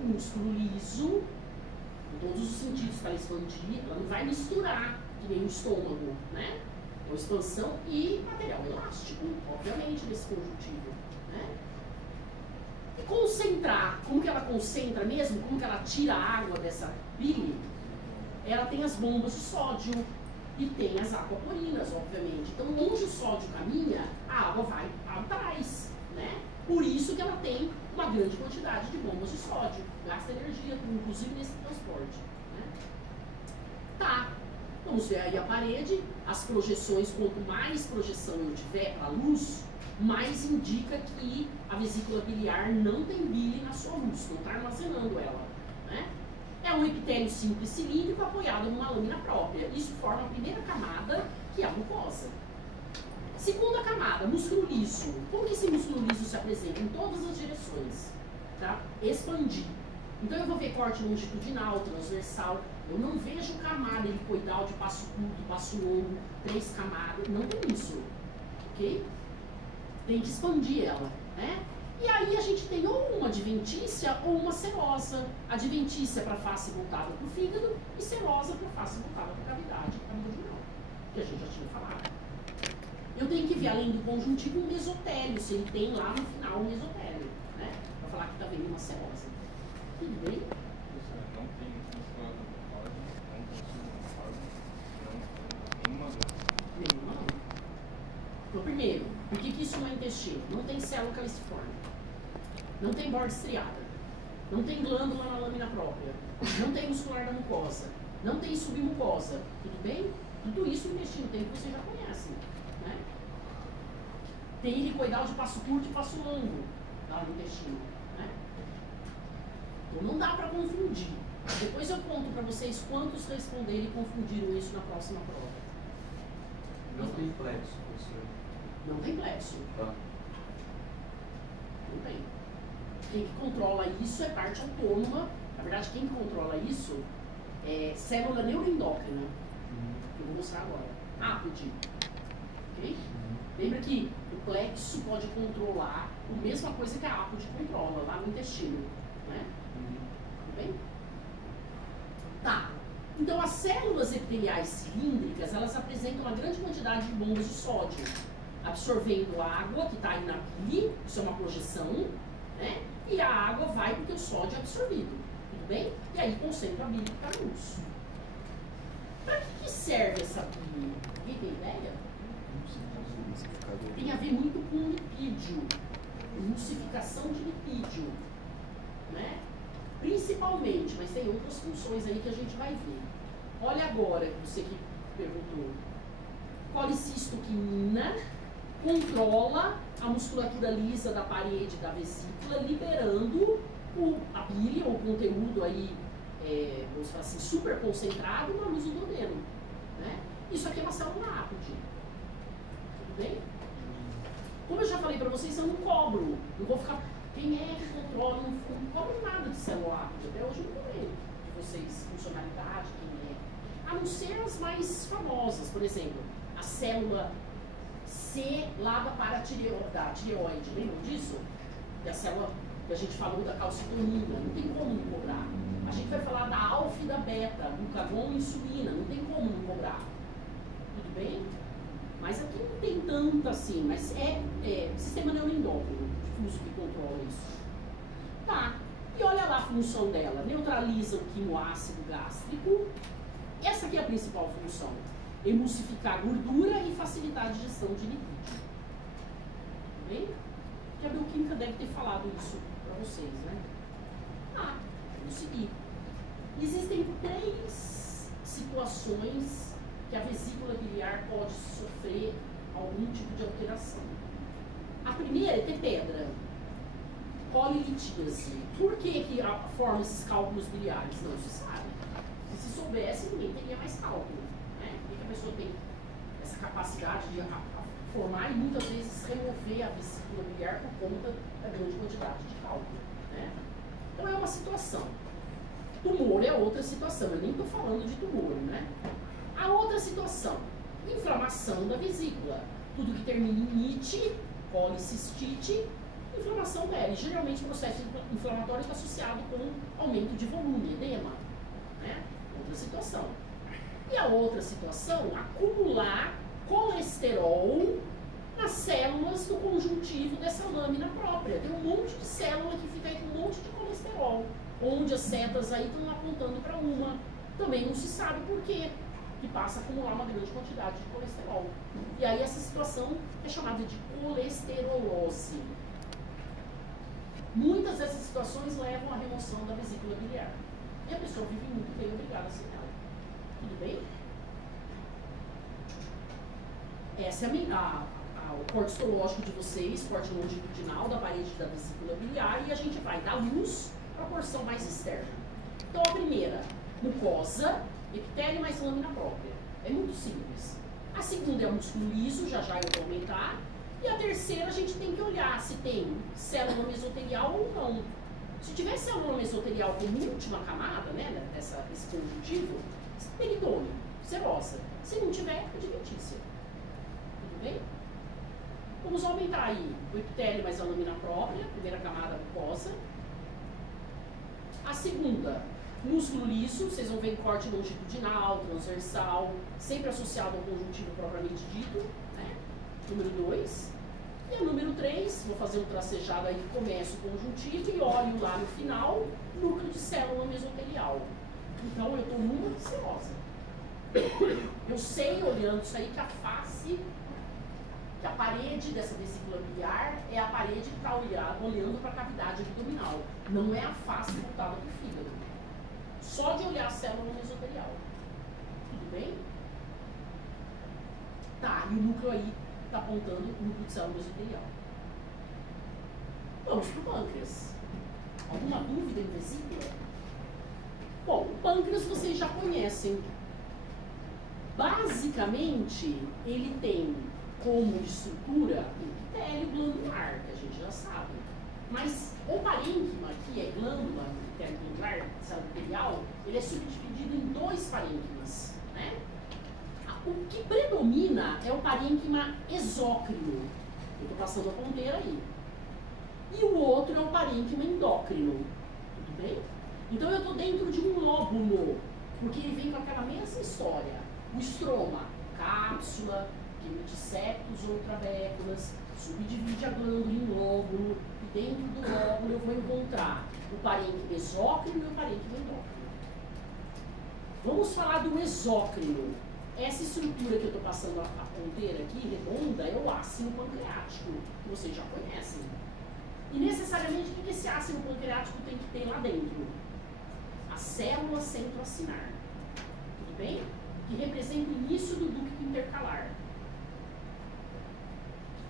Um músculo liso, em todos os sentidos para expandir, ela não vai misturar, que nem o estômago, né? Então, expansão e material elástico, obviamente, nesse conjuntivo, né? E concentrar, como que ela concentra mesmo? Como que ela tira a água dessa bile? Ela tem as bombas de sódio e tem as aquaporinas, obviamente. Então, onde o sódio caminha, a água vai atrás, né? Por isso que ela tem uma grande quantidade de bombas de sódio, gasta energia, inclusive nesse transporte, né? Tá, vamos ver aí a parede, as projeções, quanto mais projeção eu tiver para a luz, mais indica que a vesícula biliar não tem bile na sua luz, não está armazenando ela, né? É um epitélio simples cilíndrico apoiado numa lâmina própria. Isso forma a primeira camada, que é a mucosa. Segunda camada, músculo liso. Como que esse músculo liso se apresenta? Em todas as direções. Tá? Expandir. Então eu vou ver corte longitudinal, transversal. Eu não vejo camada helicoidal de passo curto, passo longo, 3 camadas. Não tem isso. Ok? Tem que expandir ela, né? E aí a gente tem ou uma adventícia ou uma serosa. Adventícia para face voltada para o fígado e serosa para face voltada para a cavidade abdominal, que a gente já tinha falado. Eu tenho que ver, além do conjuntivo, um mesotélio, se ele tem lá no final um mesotélio, né? Para falar que está vendo uma serosa. Tudo bem? Não tem musculatura não consigo nenhuma dor. Nenhuma. Então, primeiro, por que isso não é intestino? Não tem célula caliciforme. Não tem borda estriada. Não tem glândula na lâmina própria. Não tem muscular da mucosa. Não tem submucosa. Tudo bem? Tudo isso o intestino tem que você já conhece, né? Tem helicoidal de passo curto e passo longo lá no intestino, né? Então não dá para confundir. Depois eu conto para vocês quantos responderam e confundiram isso na próxima prova. Não tem plexo, professor. Não tem plexo. Tá. Não tem. Quem que controla isso é parte autônoma. Na verdade, quem controla isso é célula neuroendócrina. Que eu vou mostrar agora. Ápode. Ok? Lembra que o plexo pode controlar a mesma coisa que a ápode controla lá no intestino. Né? Tudo bem? Tá. Então, as células epiteliais cilíndricas, elas apresentam uma grande quantidade de bombas de sódio, absorvendo a água que está aí na bile, isso é uma projeção, né? E a água vai porque o sódio é absorvido, tudo bem? E aí concentra a bile que está no luz. Para que serve essa bile? Alguém tem ideia? Tem a ver muito com lipídio, emulsificação de lipídio, né? Principalmente, mas tem outras funções aí que a gente vai ver. Olha agora, você que perguntou. Colicistoquinina controla a musculatura lisa da parede da vesícula, liberando a bile, ou o conteúdo aí, vamos falar assim, super concentrado na luz do duodeno, né? Isso aqui é uma célula ápode. Tudo bem? Como eu já falei para vocês, eu não cobro. Não vou ficar... Quem é que controla? Não cobro nada de célula ápode. Até hoje eu não cobrei de vocês funcionalidade, quem é. A não ser as mais famosas. Por exemplo, a célula C lava para da tireoide, lembram disso? Que a célula que a gente falou da calcitonina, não tem como não cobrar. A gente vai falar da alfa e da beta, glucagon e insulina, não tem como não cobrar. Tudo bem? Mas aqui não tem tanto assim, mas é sistema neuroendócrino, difuso que controla isso. Tá, e olha lá a função dela, neutraliza o quimoácido gástrico. Essa aqui é a principal função, emulsificar a gordura e facilitar a digestão de lipídio. Tudo bem? Que a bioquímica deve ter falado isso para vocês, né? Vamos seguir. Existem 3 situações que a vesícula biliar pode sofrer algum tipo de alteração. A primeira é ter pedra, polilitíase. Por que forma esses cálculos biliares? Não se sabe. Se soubesse, ninguém teria mais cálculo. Né? Por que a pessoa tem essa capacidade de formar e muitas vezes remover a vesícula biliar por conta da grande quantidade de cálculo? Né? Então é uma situação. Tumor é outra situação. Eu nem estou falando de tumor, né? A outra situação, inflamação da vesícula. Tudo que termina em ite, policistite, inflamação dela. E geralmente o processo inflamatório está associado com aumento de volume, edema. Né? Outra situação. E a outra situação, acumular colesterol nas células do conjuntivo dessa lâmina própria. Tem um monte de célula que fica aí com um monte de colesterol, onde as setas aí estão apontando para uma. Também não se sabe por quê, que passa a acumular uma grande quantidade de colesterol. E aí essa situação é chamada de colesterolose. Muitas dessas situações levam à remoção da vesícula biliar. E a pessoa vive muito bem, obrigada sem ela. Tudo bem? Essa é o corte histológico de vocês, corte longitudinal da parede da vesícula biliar, e a gente vai dar luz para a porção mais externa. Então a primeira, mucosa, epitélio mais lâmina própria. É muito simples. A segunda é o músculo liso, já eu vou aumentar. E a terceira a gente tem que olhar se tem célula mesotelial ou não. Se tiver célula mesotelial como última camada, né, esse conjuntivo, peritônio, serosa. Se não tiver, adventícia. Tudo bem? Vamos aumentar aí o epitélio mais a lâmina própria, primeira camada mucosa. A segunda, músculo liso, vocês vão ver corte longitudinal, transversal, sempre associado ao conjuntivo propriamente dito, né? Número 2. E a número 3, vou fazer um tracejado aí que começa o conjuntivo e olho lá no final, núcleo de célula mesotelial. Então eu estou numa serosa. Eu sei, olhando isso aí, que a face, que a parede dessa vesícula biliar é a parede que está olhando para a cavidade abdominal. Não é a face voltada para o fígado. Só de olhar a célula mesotelial. Tudo bem? Tá, e o núcleo aí está apontando o núcleo de célula mesotelial. Vamos para o pâncreas. Alguma dúvida em vesícula? Bom, o pâncreas vocês já conhecem. Basicamente, ele tem como estrutura o epitélio glandular, que a gente já sabe. Mas o parênquima, que é glândula, epitélio glandular, célula epitelial, ele é subdividido em 2 parênquimas, né? O que predomina é o parênquima exócrino. Eu estou passando a ponteira aí. E o outro é o parênquima endócrino. Tudo bem? Então eu estou dentro de um lóbulo, porque ele vem com aquela mesma história. O estroma, cápsula, que emite septos ou trabéculas, subdivide a glândula em lóbulo, e dentro do lóbulo eu vou encontrar o parênquima exócrino e o parênquima endócrino. Vamos falar do exócrino. Essa estrutura que eu estou passando a ponteira aqui, redonda, é o ácido pancreático, que vocês já conhecem. E necessariamente, o que esse ácido pancreático tem que ter lá dentro? A célula centroacinar. Tudo bem? Que representa o início do ducto intercalar.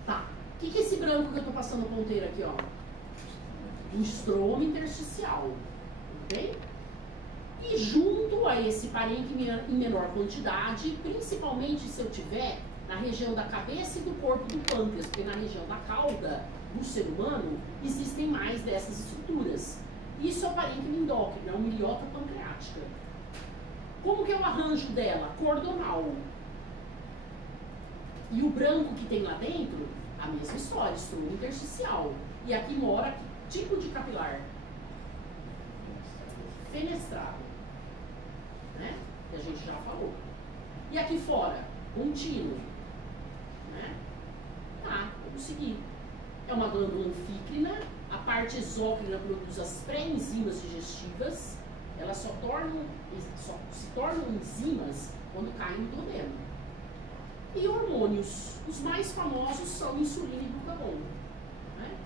Tá. O que é esse branco que eu estou passando a ponteira aqui, ó? O estroma intersticial. Tudo bem? E junto a esse parênquima em menor quantidade, principalmente se eu tiver na região da cabeça e do corpo do pâncreas, porque na região da cauda do ser humano existem mais dessas estruturas. Isso é o parênquima endócrino, é uma miliota pancreática. Como que é o arranjo dela? Cordonal. E o branco que tem lá dentro, a mesma história, estroma intersticial. E aqui mora que tipo de capilar? Fenestrado. Né? Que a gente já falou. E aqui fora, contínuo. Né? Tá, vamos seguir. É uma glândula anfícrina. A parte exócrina produz as pré-enzimas digestivas. Elas só se tornam enzimas quando caem no duodeno. E hormônios. Os mais famosos são insulina e glucagon. Né?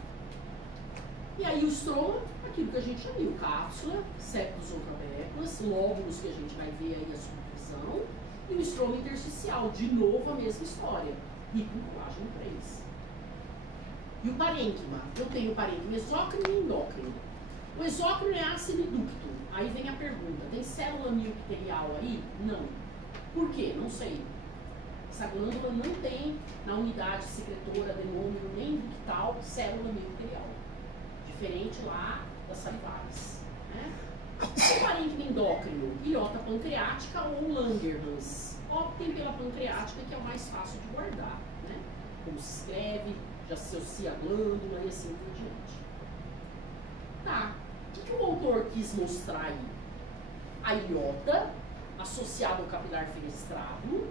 E aí o estroma, aquilo que a gente já viu, cápsula, septos ou trabéculas, lóbulos que a gente vai ver aí a subdivisão, e o estroma intersticial, de novo a mesma história, rico em colágeno 3. E o parênquima, eu tenho o parênquima exócrino e endócrino. O exócrino é ácido e ducto. Aí vem a pergunta, tem célula miocterial aí? Não. Por quê? Não sei. Essa glândula não tem na unidade secretora, denômero, nem ductal, célula miocterial. Diferente lá das salivares. Né? O parênquima endócrino, iota pancreática ou Langerhans. Optem pela pancreática, que é o mais fácil de guardar. Né? Como se escreve, já se associa a glândula e assim por diante. Tá. O que o autor quis mostrar aí? A iota, associada ao capilar fenestrado,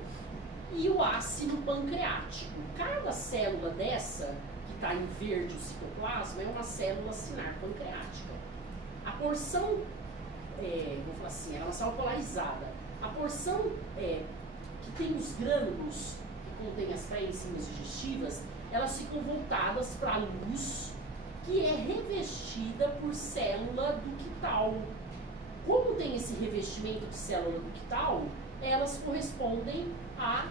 e o ácido pancreático. Cada célula dessa, que está em verde o citoplasma, é uma célula sinar pancreática. A porção, vou falar assim, ela é uma célula polarizada. A porção que tem os grânulos, que contém as pré-enzimas digestivas, elas ficam voltadas para a luz, que é revestida por célula ductal. Como tem esse revestimento de célula ductal, elas correspondem a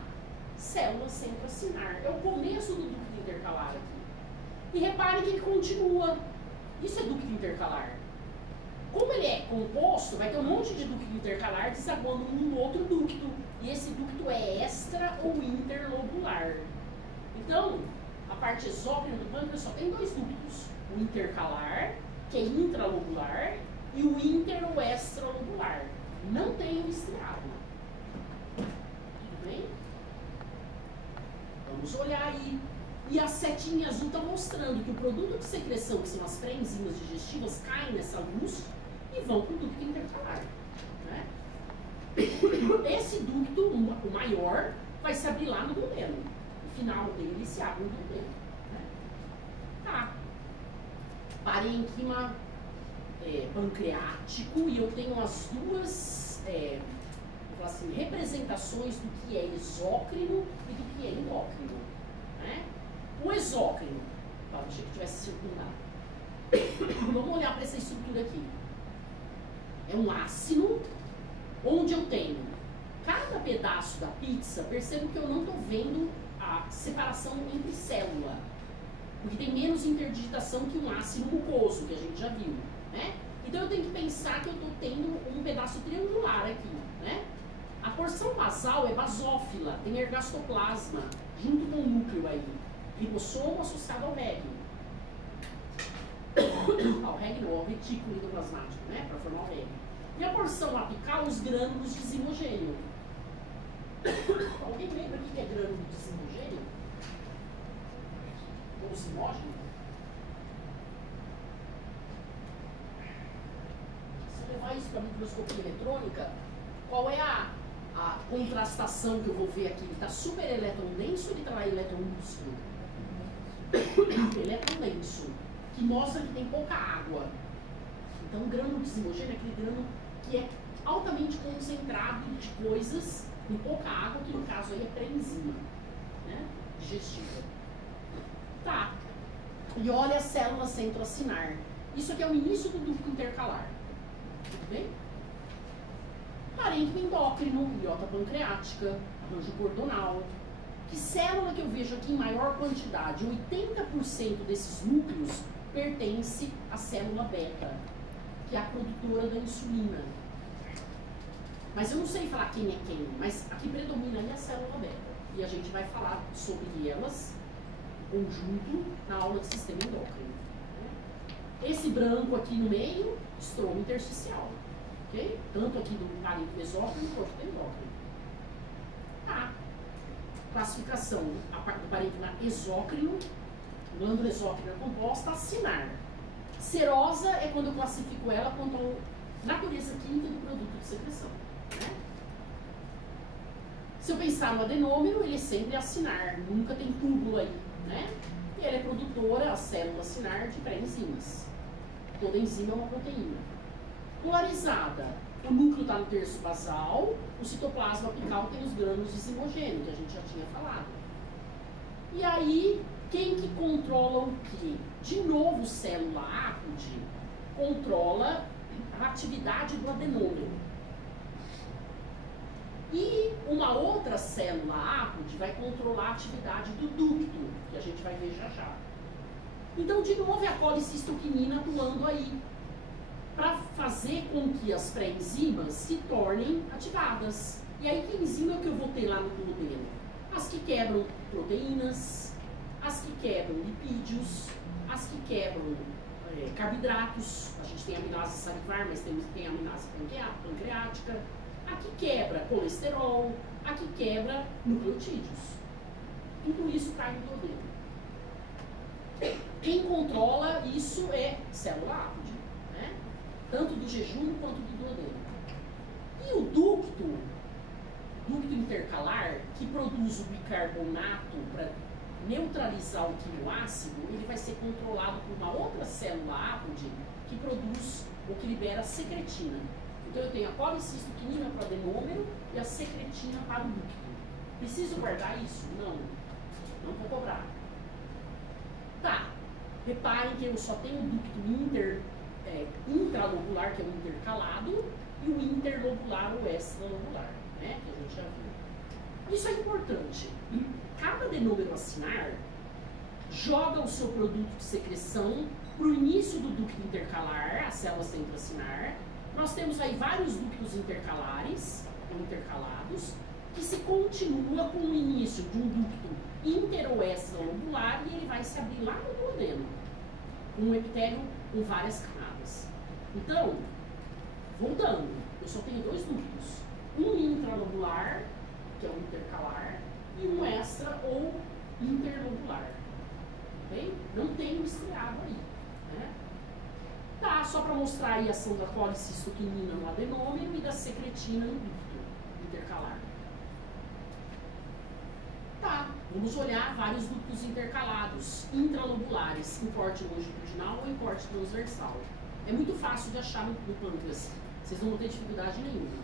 célula centroacinar. É o começo do ducto intercalar aqui. E reparem que ele continua. Isso é ducto intercalar. Como ele é composto, vai ter um monte de ducto intercalar desaguando num outro ducto. E esse ducto é extra ou interlobular. Então, a parte exócrina do pâncreas só tem dois ductos. O intercalar, que é intralobular, e o inter ou extralobular. Não tem o estriado. Tudo bem? Vamos olhar aí. E a setinha azul está mostrando que o produto de secreção, que são as pré-enzimas digestivas, caem nessa luz e vão para o ducto intercalar. Né? Esse ducto, o maior, vai se abrir lá no duodeno. O final dele se abre no duodeno. Né? Tá. Parênquima pancreático, e eu tenho as duas vou falar assim, representações do que é exócrino e do que é endócrino. Né? O exócrino, achei que tivesse circulado. Vamos olhar para essa estrutura aqui. É um ácido onde eu tenho cada pedaço da pizza. Percebo que eu não estou vendo a separação entre célula, porque tem menos interdigitação que um ácido mucoso, que a gente já viu. Né? Então eu tenho que pensar que eu estou tendo um pedaço triangular aqui. Né? A porção basal é basófila, tem ergastoplasma, junto com o núcleo aí. Ribossomo associado ao REG. Ao REG não, ao retículo endoplasmático, né? Para formar o REG. E a porção apical, os grânulos de zimogênio. Alguém lembra o que é grânulo de zimogênio? Ou zimógeno? Se levar isso para a microscopia eletrônica, qual é a contrastação que eu vou ver aqui? Ele está super elétron denso ou ele está elétron lúcido? Elétron denso, que mostra que tem pouca água. Então, o grânulo de zimogênio é aquele grânulo que é altamente concentrado de coisas com pouca água, que no caso aí é pré-enzima, né? Digestiva. Tá. E olha a célula centroacinar. Isso aqui é o início do ducto intercalar. Tudo bem? Parênquima endócrino, iota pancreática, arranjo cordonal. Que célula que eu vejo aqui em maior quantidade? 80% desses núcleos pertence à célula beta, que é a produtora da insulina. Mas eu não sei falar quem é quem, mas a que predomina aí é a célula beta. E a gente vai falar sobre elas, em conjunto, na aula de sistema endócrino. Esse branco aqui no meio, estroma intersticial. Okay? Tanto aqui do parênquima exócrino quanto do endócrino. Tá. classificação do parênquima exócrino, glândula exócrina composta, acinar. Serosa é quando eu classifico ela quanto à natureza química do produto de secreção. Né? Se eu pensar no adenômero, ele sempre é acinar, nunca tem túbulo aí. Né? E ela é produtora, a célula acinar, de pré-enzimas. Toda enzima é uma proteína. Polarizada. O núcleo está no terço basal, o citoplasma apical tem os grânulos de zimogênio, que a gente já tinha falado. E aí, quem que controla o quê? De novo, célula ápode controla a atividade do adenômero. E uma outra célula ápode vai controlar a atividade do ducto, que a gente vai ver já já. Então, de novo, é a colicistoquinina atuando aí, para fazer com que as pré-enzimas se tornem ativadas. E aí, que enzima que eu vou ter lá no duodeno? As que quebram proteínas, as que quebram lipídios, as que quebram carboidratos. A gente tem amilase salivar, mas tem amilase pancreática. A que quebra colesterol, a que quebra nucleotídeos. Tudo isso cai no duodeno. Quem controla isso é célula ápode, né? Tanto do jejum quanto do duodeno. E o ducto intercalar, que produz o bicarbonato para neutralizar o quinoácido, ele vai ser controlado por uma outra célula ápode que produz ou que libera secretina. Então eu tenho a colicistoquinina para o adenômero e a secretina para o ducto. Preciso guardar isso? Não. Não vou cobrar. Tá. Reparem que eu só tenho o ducto intralobular, que é o intercalado, e o interlobular, o extralobular, né? Que a gente já viu. Isso é importante. Cada adenômero acinar joga o seu produto de secreção para o início do ducto intercalar, a célula centroacinar. Nós temos aí vários ductos intercalares, ou intercalados, que se continua com o início de um ducto inter ou extralobular e ele vai se abrir lá no duodeno, com um epitélio com várias camadas. Então, voltando, eu só tenho dois ductos, um intralobular, que é o intercalar, e um extra ou interlobular. Okay? Não tem um estriado aí. Né? Tá, só para mostrar aí a ação da colicistoquinina no adenômero e da secretina no ducto intercalar. Tá, vamos olhar vários ductos intercalados, intralobulares, em corte longitudinal ou em corte transversal. É muito fácil de achar no pâncreas, vocês não vão ter dificuldade nenhuma.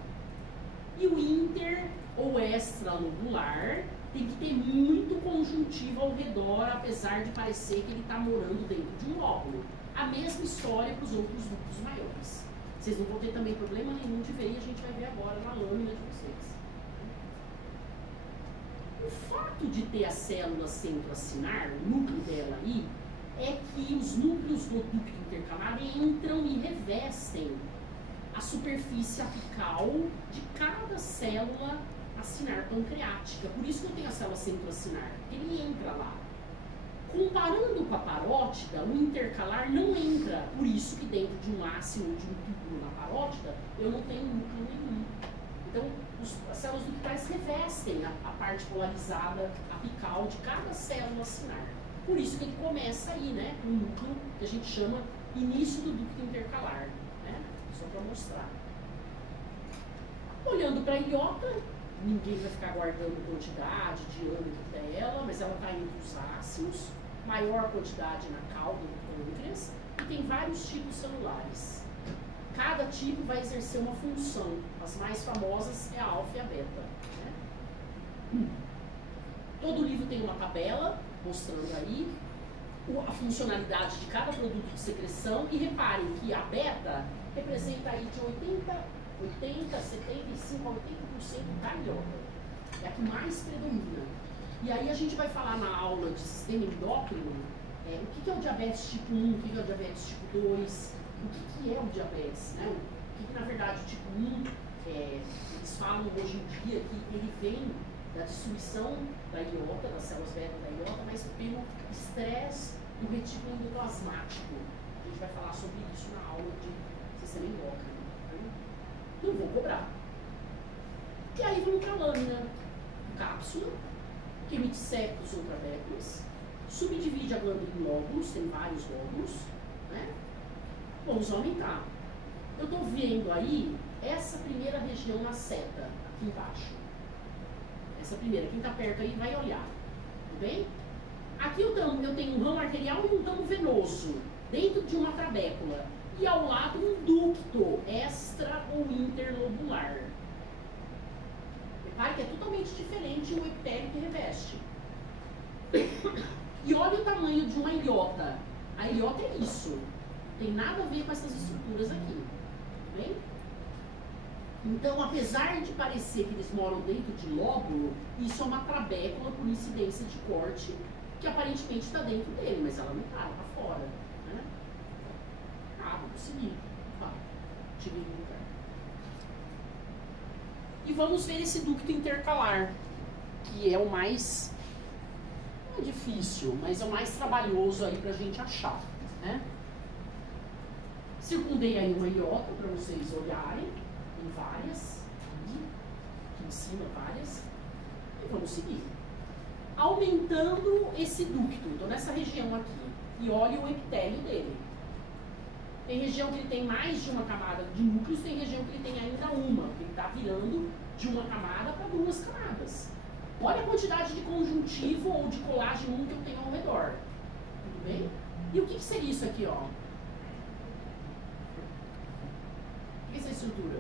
E o inter ou extralobular tem que ter muito conjuntivo ao redor, apesar de parecer que ele está morando dentro de um lóbulo. A mesma história para os outros ductos maiores. Vocês não vão ter também problema nenhum de ver, e a gente vai ver agora na lâmina de vocês. O fato de ter a célula centroacinar, o núcleo dela aí, é que os núcleos do ducto intercalar entram e revestem a superfície apical de cada célula acinar pancreática. Por isso que eu tenho a célula centroacinar, porque ele entra lá. Comparando com a parótida, o intercalar não entra. Por isso que dentro de um ácido ou de um túbulo na parótida, eu não tenho núcleo nenhum. Então, as células ductais revestem a parte polarizada apical de cada célula acinar. Por isso que ele começa aí, né? Um núcleo que a gente chama início do ducto intercalar. Né? Só para mostrar. Olhando para a ilhota, ninguém vai ficar guardando quantidade, diâmetro dela, mas ela está entre os ácidos, maior quantidade na cauda do pâncreas, e tem vários tipos celulares. Cada tipo vai exercer uma função. As mais famosas é a alfa e a beta. Né? Todo livro tem uma tabela mostrando aí a funcionalidade de cada produto de secreção, e reparem que a beta representa aí de 80, 75 a 80% da ilhota. É a que mais predomina. E aí a gente vai falar na aula de sistema endócrino o que é o diabetes tipo 1, o que é o diabetes tipo 2, o que é o diabetes, né? O que na verdade o tipo 1, eles falam hoje em dia que ele vem da destruição da ilhota, das células beta da ilhota, mas pelo estresse do retículo endoplasmático. A gente vai falar sobre isso na aula de sistema endócrino. Não vou cobrar. E aí vamos para a lâmina. Cápsula, que emite septos ou trabéculas, subdivide a glândula em lóbulos, tem vários lóbulos, né? Vamos aumentar. Eu estou vendo aí essa primeira região na seta, aqui embaixo. Essa primeira, quem está perto aí vai olhar, tudo bem? Aqui eu tenho um ramo arterial e um ramo venoso, dentro de uma trabécula. E ao lado um ducto extra ou interlobular. Repare que é totalmente diferente o epitélio que reveste. E olha o tamanho de uma ilhota. A ilhota é isso. Não tem nada a ver com essas estruturas aqui. Tudo bem? Então, apesar de parecer que eles moram dentro de lóbulo, isso é uma trabécula por incidência de corte, que aparentemente está dentro dele, mas ela não está, ela está fora. Né? Ah, vou conseguir. Tá. Tirei do lugar. E vamos ver esse ducto intercalar, que é o mais, não é difícil, mas é o mais trabalhoso aí pra gente achar, né? Circundei aí uma ilhota para vocês olharem, em várias, aqui em cima várias, e vamos seguir. Aumentando esse ducto, então nessa região aqui, e olhe o epitélio dele. Tem região que ele tem mais de uma camada de núcleos, tem região que ele tem ainda uma, porque ele está virando de uma camada para duas camadas. Olha a quantidade de conjuntivo ou de colágeno 1 que eu tenho ao redor. Tudo bem? E o que seria isso aqui, ó? O que é essa estrutura?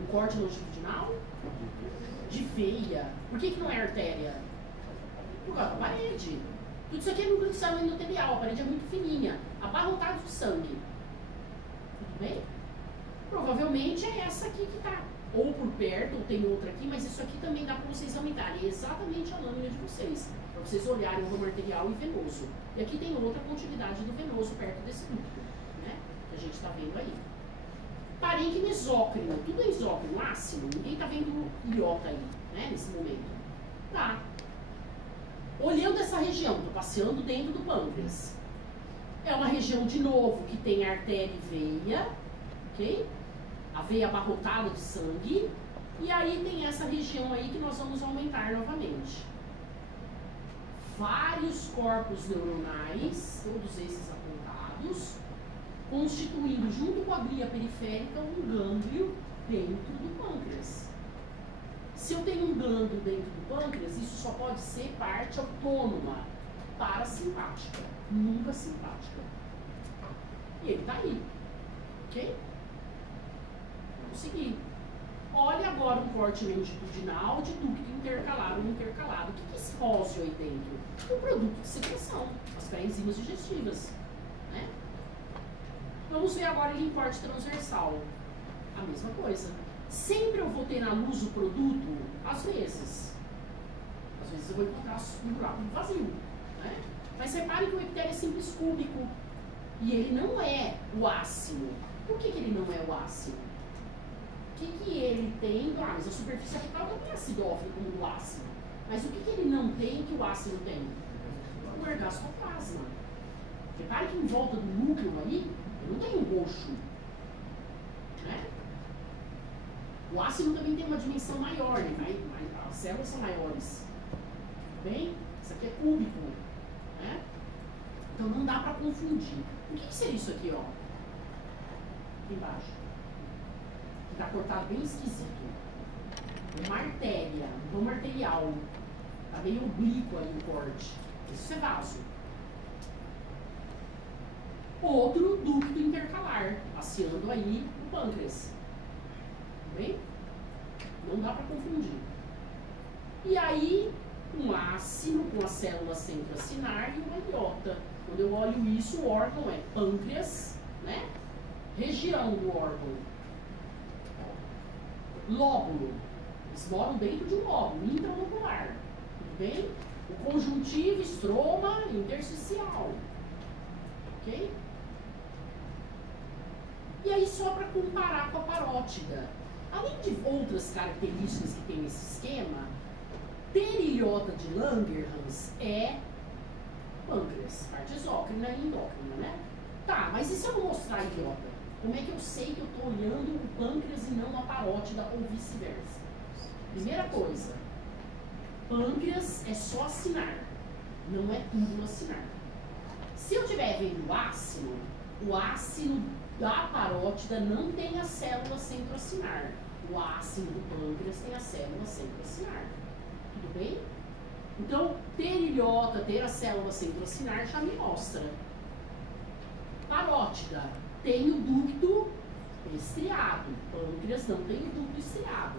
Um corte longitudinal? De veia. Por que não é artéria? Por causa da parede. Tudo isso aqui é núcleo de célula endotelial, a parede é muito fininha, abarrotado de sangue. Tudo bem? Provavelmente é essa aqui que está ou por perto, ou tem outra aqui, mas isso aqui também dá para vocês aumentarem. É exatamente a lâmina de vocês, para vocês olharem o ramo arterial e venoso. E aqui tem outra contividade do venoso perto desse núcleo, né? Que a gente está vendo aí. Parênquima exócrino, tudo é exócrino, ácido, ninguém está vendo ilhota aí, né, nesse momento. Tá. Olhando essa região, estou passeando dentro do pâncreas. É uma região, de novo, que tem artéria e veia, ok? A veia abarrotada de sangue. E aí tem essa região aí que nós vamos aumentar novamente. Vários corpos neuronais, todos esses apontados, constituindo, junto com a glia periférica, um gânglio dentro do pâncreas. Se eu tenho um glândula dentro do pâncreas, isso só pode ser parte autônoma, parasimpática, nunca simpática. E ele está aí, ok? Vamos seguir. Olha agora um corte longitudinal de ducto intercalado ou intercalado. O que é esse róseo aí dentro? O produto de secreção, as pré-enzimas digestivas, né? Vamos ver agora ele em corte transversal. A mesma coisa. Sempre eu vou ter na luz o produto, às vezes. Às vezes eu vou encontrar um buraco vazio, né? Mas repare que o epitélio é simples cúbico. E ele não é o ácido. Por que ele não é o ácido? O que ele tem? Ah, mas a superfície apical não é acidófilo como o ácido. Mas o que ele não tem que o ácido tem? O ergastoplasma. Repare que em volta do núcleo aí, eu não tenho roxo. Né? O ácido também tem uma dimensão maior, né? As células são maiores. Bem, isso aqui é cúbico. Né? Então não dá para confundir. O que seria isso aqui, ó? Aqui embaixo. Está cortado bem esquisito. Uma artéria, um ramo arterial. Está meio oblíquo aí o corte. Isso é vaso. Outro ducto intercalar, passeando aí no pâncreas. Bem? Não dá para confundir. E aí, um ácido com a célula centroacinar e uma ilhota. Quando eu olho isso, o órgão é pâncreas, né? Região do órgão. Lóbulo. Eles moram dentro de um lóbulo, intralobular. Tudo bem? O conjuntivo, estroma, intersticial. Ok? E aí, só para comparar com a parótida. Além de outras características que tem esse esquema, ter ilhota de Langerhans é pâncreas, parte exócrina e endócrina, né? Tá, mas e se eu não mostrar a ilhota? Como é que eu sei que eu estou olhando o pâncreas e não a parótida ou vice-versa? Primeira coisa, pâncreas é só acinar, não é túbulo acinar. Se eu estiver vendo o ácino da parótida não tem a célula centroacinar. O ácino do pâncreas tem a célula centroacinar. Tudo bem? Então, ter ilhota, ter a célula centroacinar já me mostra. Parótida tem o ducto estriado. Pâncreas não tem o ducto estriado.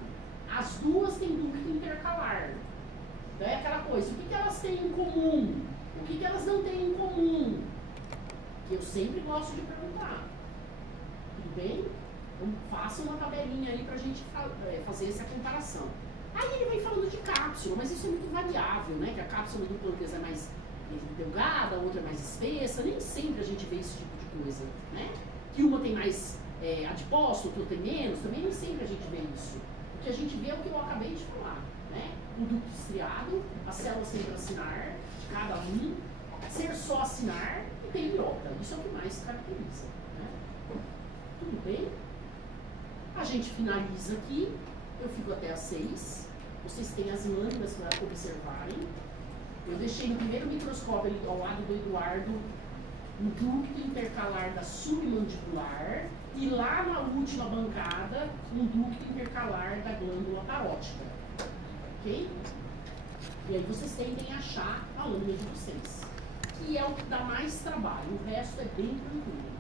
As duas têm ducto intercalar. Então é aquela coisa, o que elas têm em comum? O que elas não têm em comum? Que eu sempre gosto de perguntar. Tudo bem? Então faça uma tabelinha aí pra gente fazer essa comparação. Aí ele vem falando de cápsula, mas isso é muito variável, né? Que a cápsula do pâncreas é mais delgada, a outra é mais espessa. Nem sempre a gente vê esse tipo de coisa, né? Que uma tem mais adipócito, outra tem menos. Também nem sempre a gente vê isso. O que a gente vê é o que eu acabei de falar, né? O ducto estriado, a célula centroacinar de cada um, ser só acinar e tem ilhota. Isso é o que mais caracteriza, né? Tudo bem? A gente finaliza aqui. Eu fico até às 6. Vocês têm as lâminas para observarem. Eu deixei no primeiro microscópio ali ao lado do Eduardo um ducto intercalar da submandibular e lá na última bancada um ducto intercalar da glândula parótida. Ok? E aí vocês tendem a achar a lâmina de vocês. Que é o que dá mais trabalho. O resto é bem tranquilo.